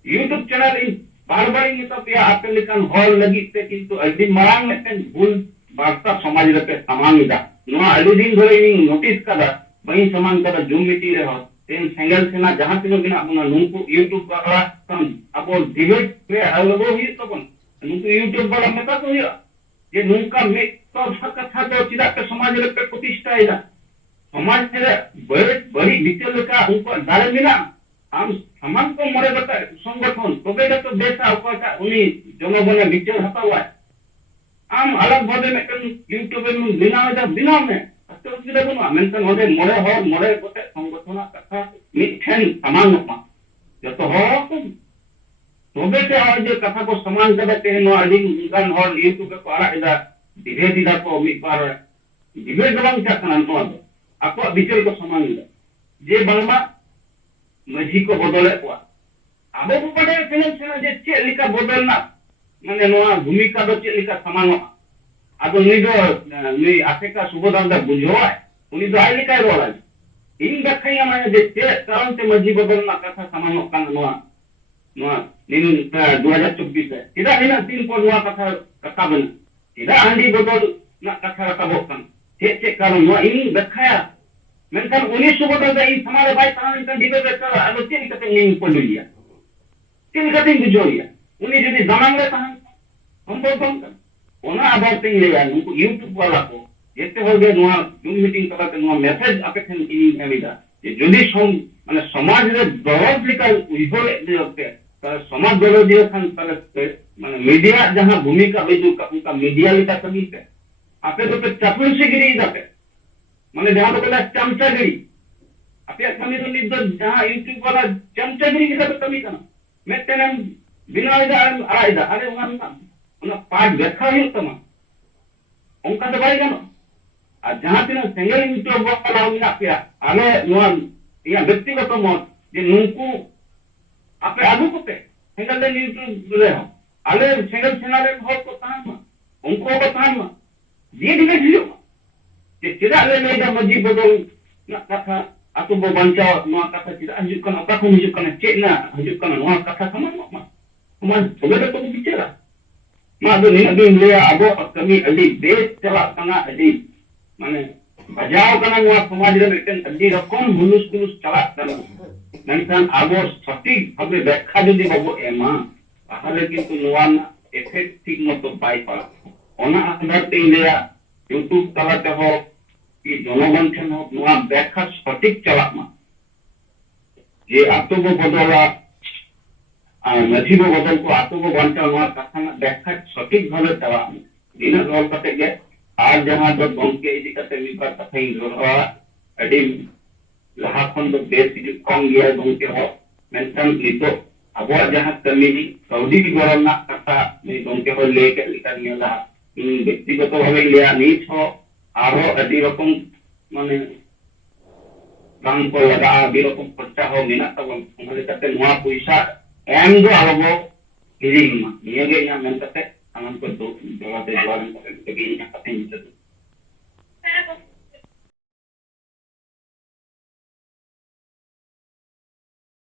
यूट्यूब चैनल इन बार-बार इन तो या आपे लेकन हॉल लगी ते किंतु अदी मांग में भूल वार्ता समाज रे समान दा नो अली दिन धरे इन नोटिस कदा बई समान कदा जूम मीटिंग रे हो तेन सिंगल सेना जहां तिनो बिना अपना नुको यूट्यूब वाला कम अपो डिबेट पे अलगो ही तो बन नुको यूट्यूब वाला में तो हो ये नुका में तो कथा तो चिदा के समाज रे प्रतिष्ठा है समाज रे बड़ी डिटेल का ऊपर दारे बिना आम समान को मोड़े बता संगठन तबे तो देशा ओकाटा उनी जनगण विचार हतावा आम अलग भावे में यूट्यूब में बिना में तो गिरा बनो मेंटन होदे मोड़े गोटे संगठन कथा मिठेन समान मा जतो हो तबे से आज जो कथा को समान करते हैं नो आदि गान और यूट्यूब को आड़ा इदा धीरे धीरे को मिट बार डिबेट दबांग चाकना नो आपको विचार को समान जे बांगमा मजी को बदले को अब बड़े फिल्म से जे चे लिका बदलना माने नोआ भूमिका दो चे लिका समान अब नि आफेका सुबोधान दा बुझोआ उनी दो आई लिका रोला इन दखैया माने जे चे कारण से मजी बदलना कथा समान कान नोआ नोआ nin 2024 tidak hina tin ko nua kata ben tidak andi botol nak kata kabokan cek kalau nua ini berkhaya menkan uni subodal da in samare bai tahan kan dibe betala alo tin kate ning polulia tin kate bujoria uni jadi zaman le tahan hombong kan ona abar ting le ya nuku youtube wala ko jete hoge nua zoom meeting kala nua message ape kan ini amida je jodi som mane samaj re dorod lika uibole de समाज दलों खान माने media जहां भूमिका बेजू का उनका media लिखा कमी पे आपे तो चापलूसीगिरी जाते माने जहां तो बोला चमचागिरी आपे कमी तो निद जहां यूट्यूब वाला चमचागिरी की सब कमी करना मैं तेने बिना इधर अरे उन्हें पार्ट देखा ही तमा उनका तो भाई जानो और जहां तीन सिंगल यूट्यूब वाला उन्हें पे आले नुआ या व्यक्तिगत मत जे नुंकू आपे आगू को पे सिंगल यूट्यूब ले हो आले सिंगल चैनल हो को तान मा उनको को तान मा ये दिने जियो जे चिदा ले ले दा मजी बदल ना कथा अतु बो बंचा नो कथा चिदा हजु कना का को हजु कना चेना हजु कना नो कथा समान मा कुमान तबे तो बिचारा मा दो नि अबे ले अबो कमी अली बेस चला कना अली माने बजाव कना नो समाज रे मिटन अली रकम हुलुस चला कना मेंखान आबो सटीक भावे व्याख्या जदि बाबो एमा ताहले किंतु नोवाना इफेक्टिव मतो बाय पड़ा ओना आधार ते लेया यूट्यूब तलाते हो कि जनगण ठन हो नोवा व्याख्या सटीक चला मा जे आतो बो बदला मजी बो बदल को आतो बो बांचा नोवा कथा व्याख्या सटीक भावे चला दिना रोल कते के आज जहां दो गंके इदि कते मिपर कथा इन रोवा अडी लहा खन दो बेस की कम गया गंके हो मेंटन लितो अब जहां कमी सऊदी गरम ना कथा नि गंके हो ले के लिका निला इन व्यक्तिगत भावे लिया नीच हो आरो अडी रकम माने बांग को लगा अडी रकम खर्चा हो मिना तब हमले कते नोआ पैसा एम दो आलो हिरिंग मा निये गे या मेन कते अनन को दो जवाते जवान को के इन कते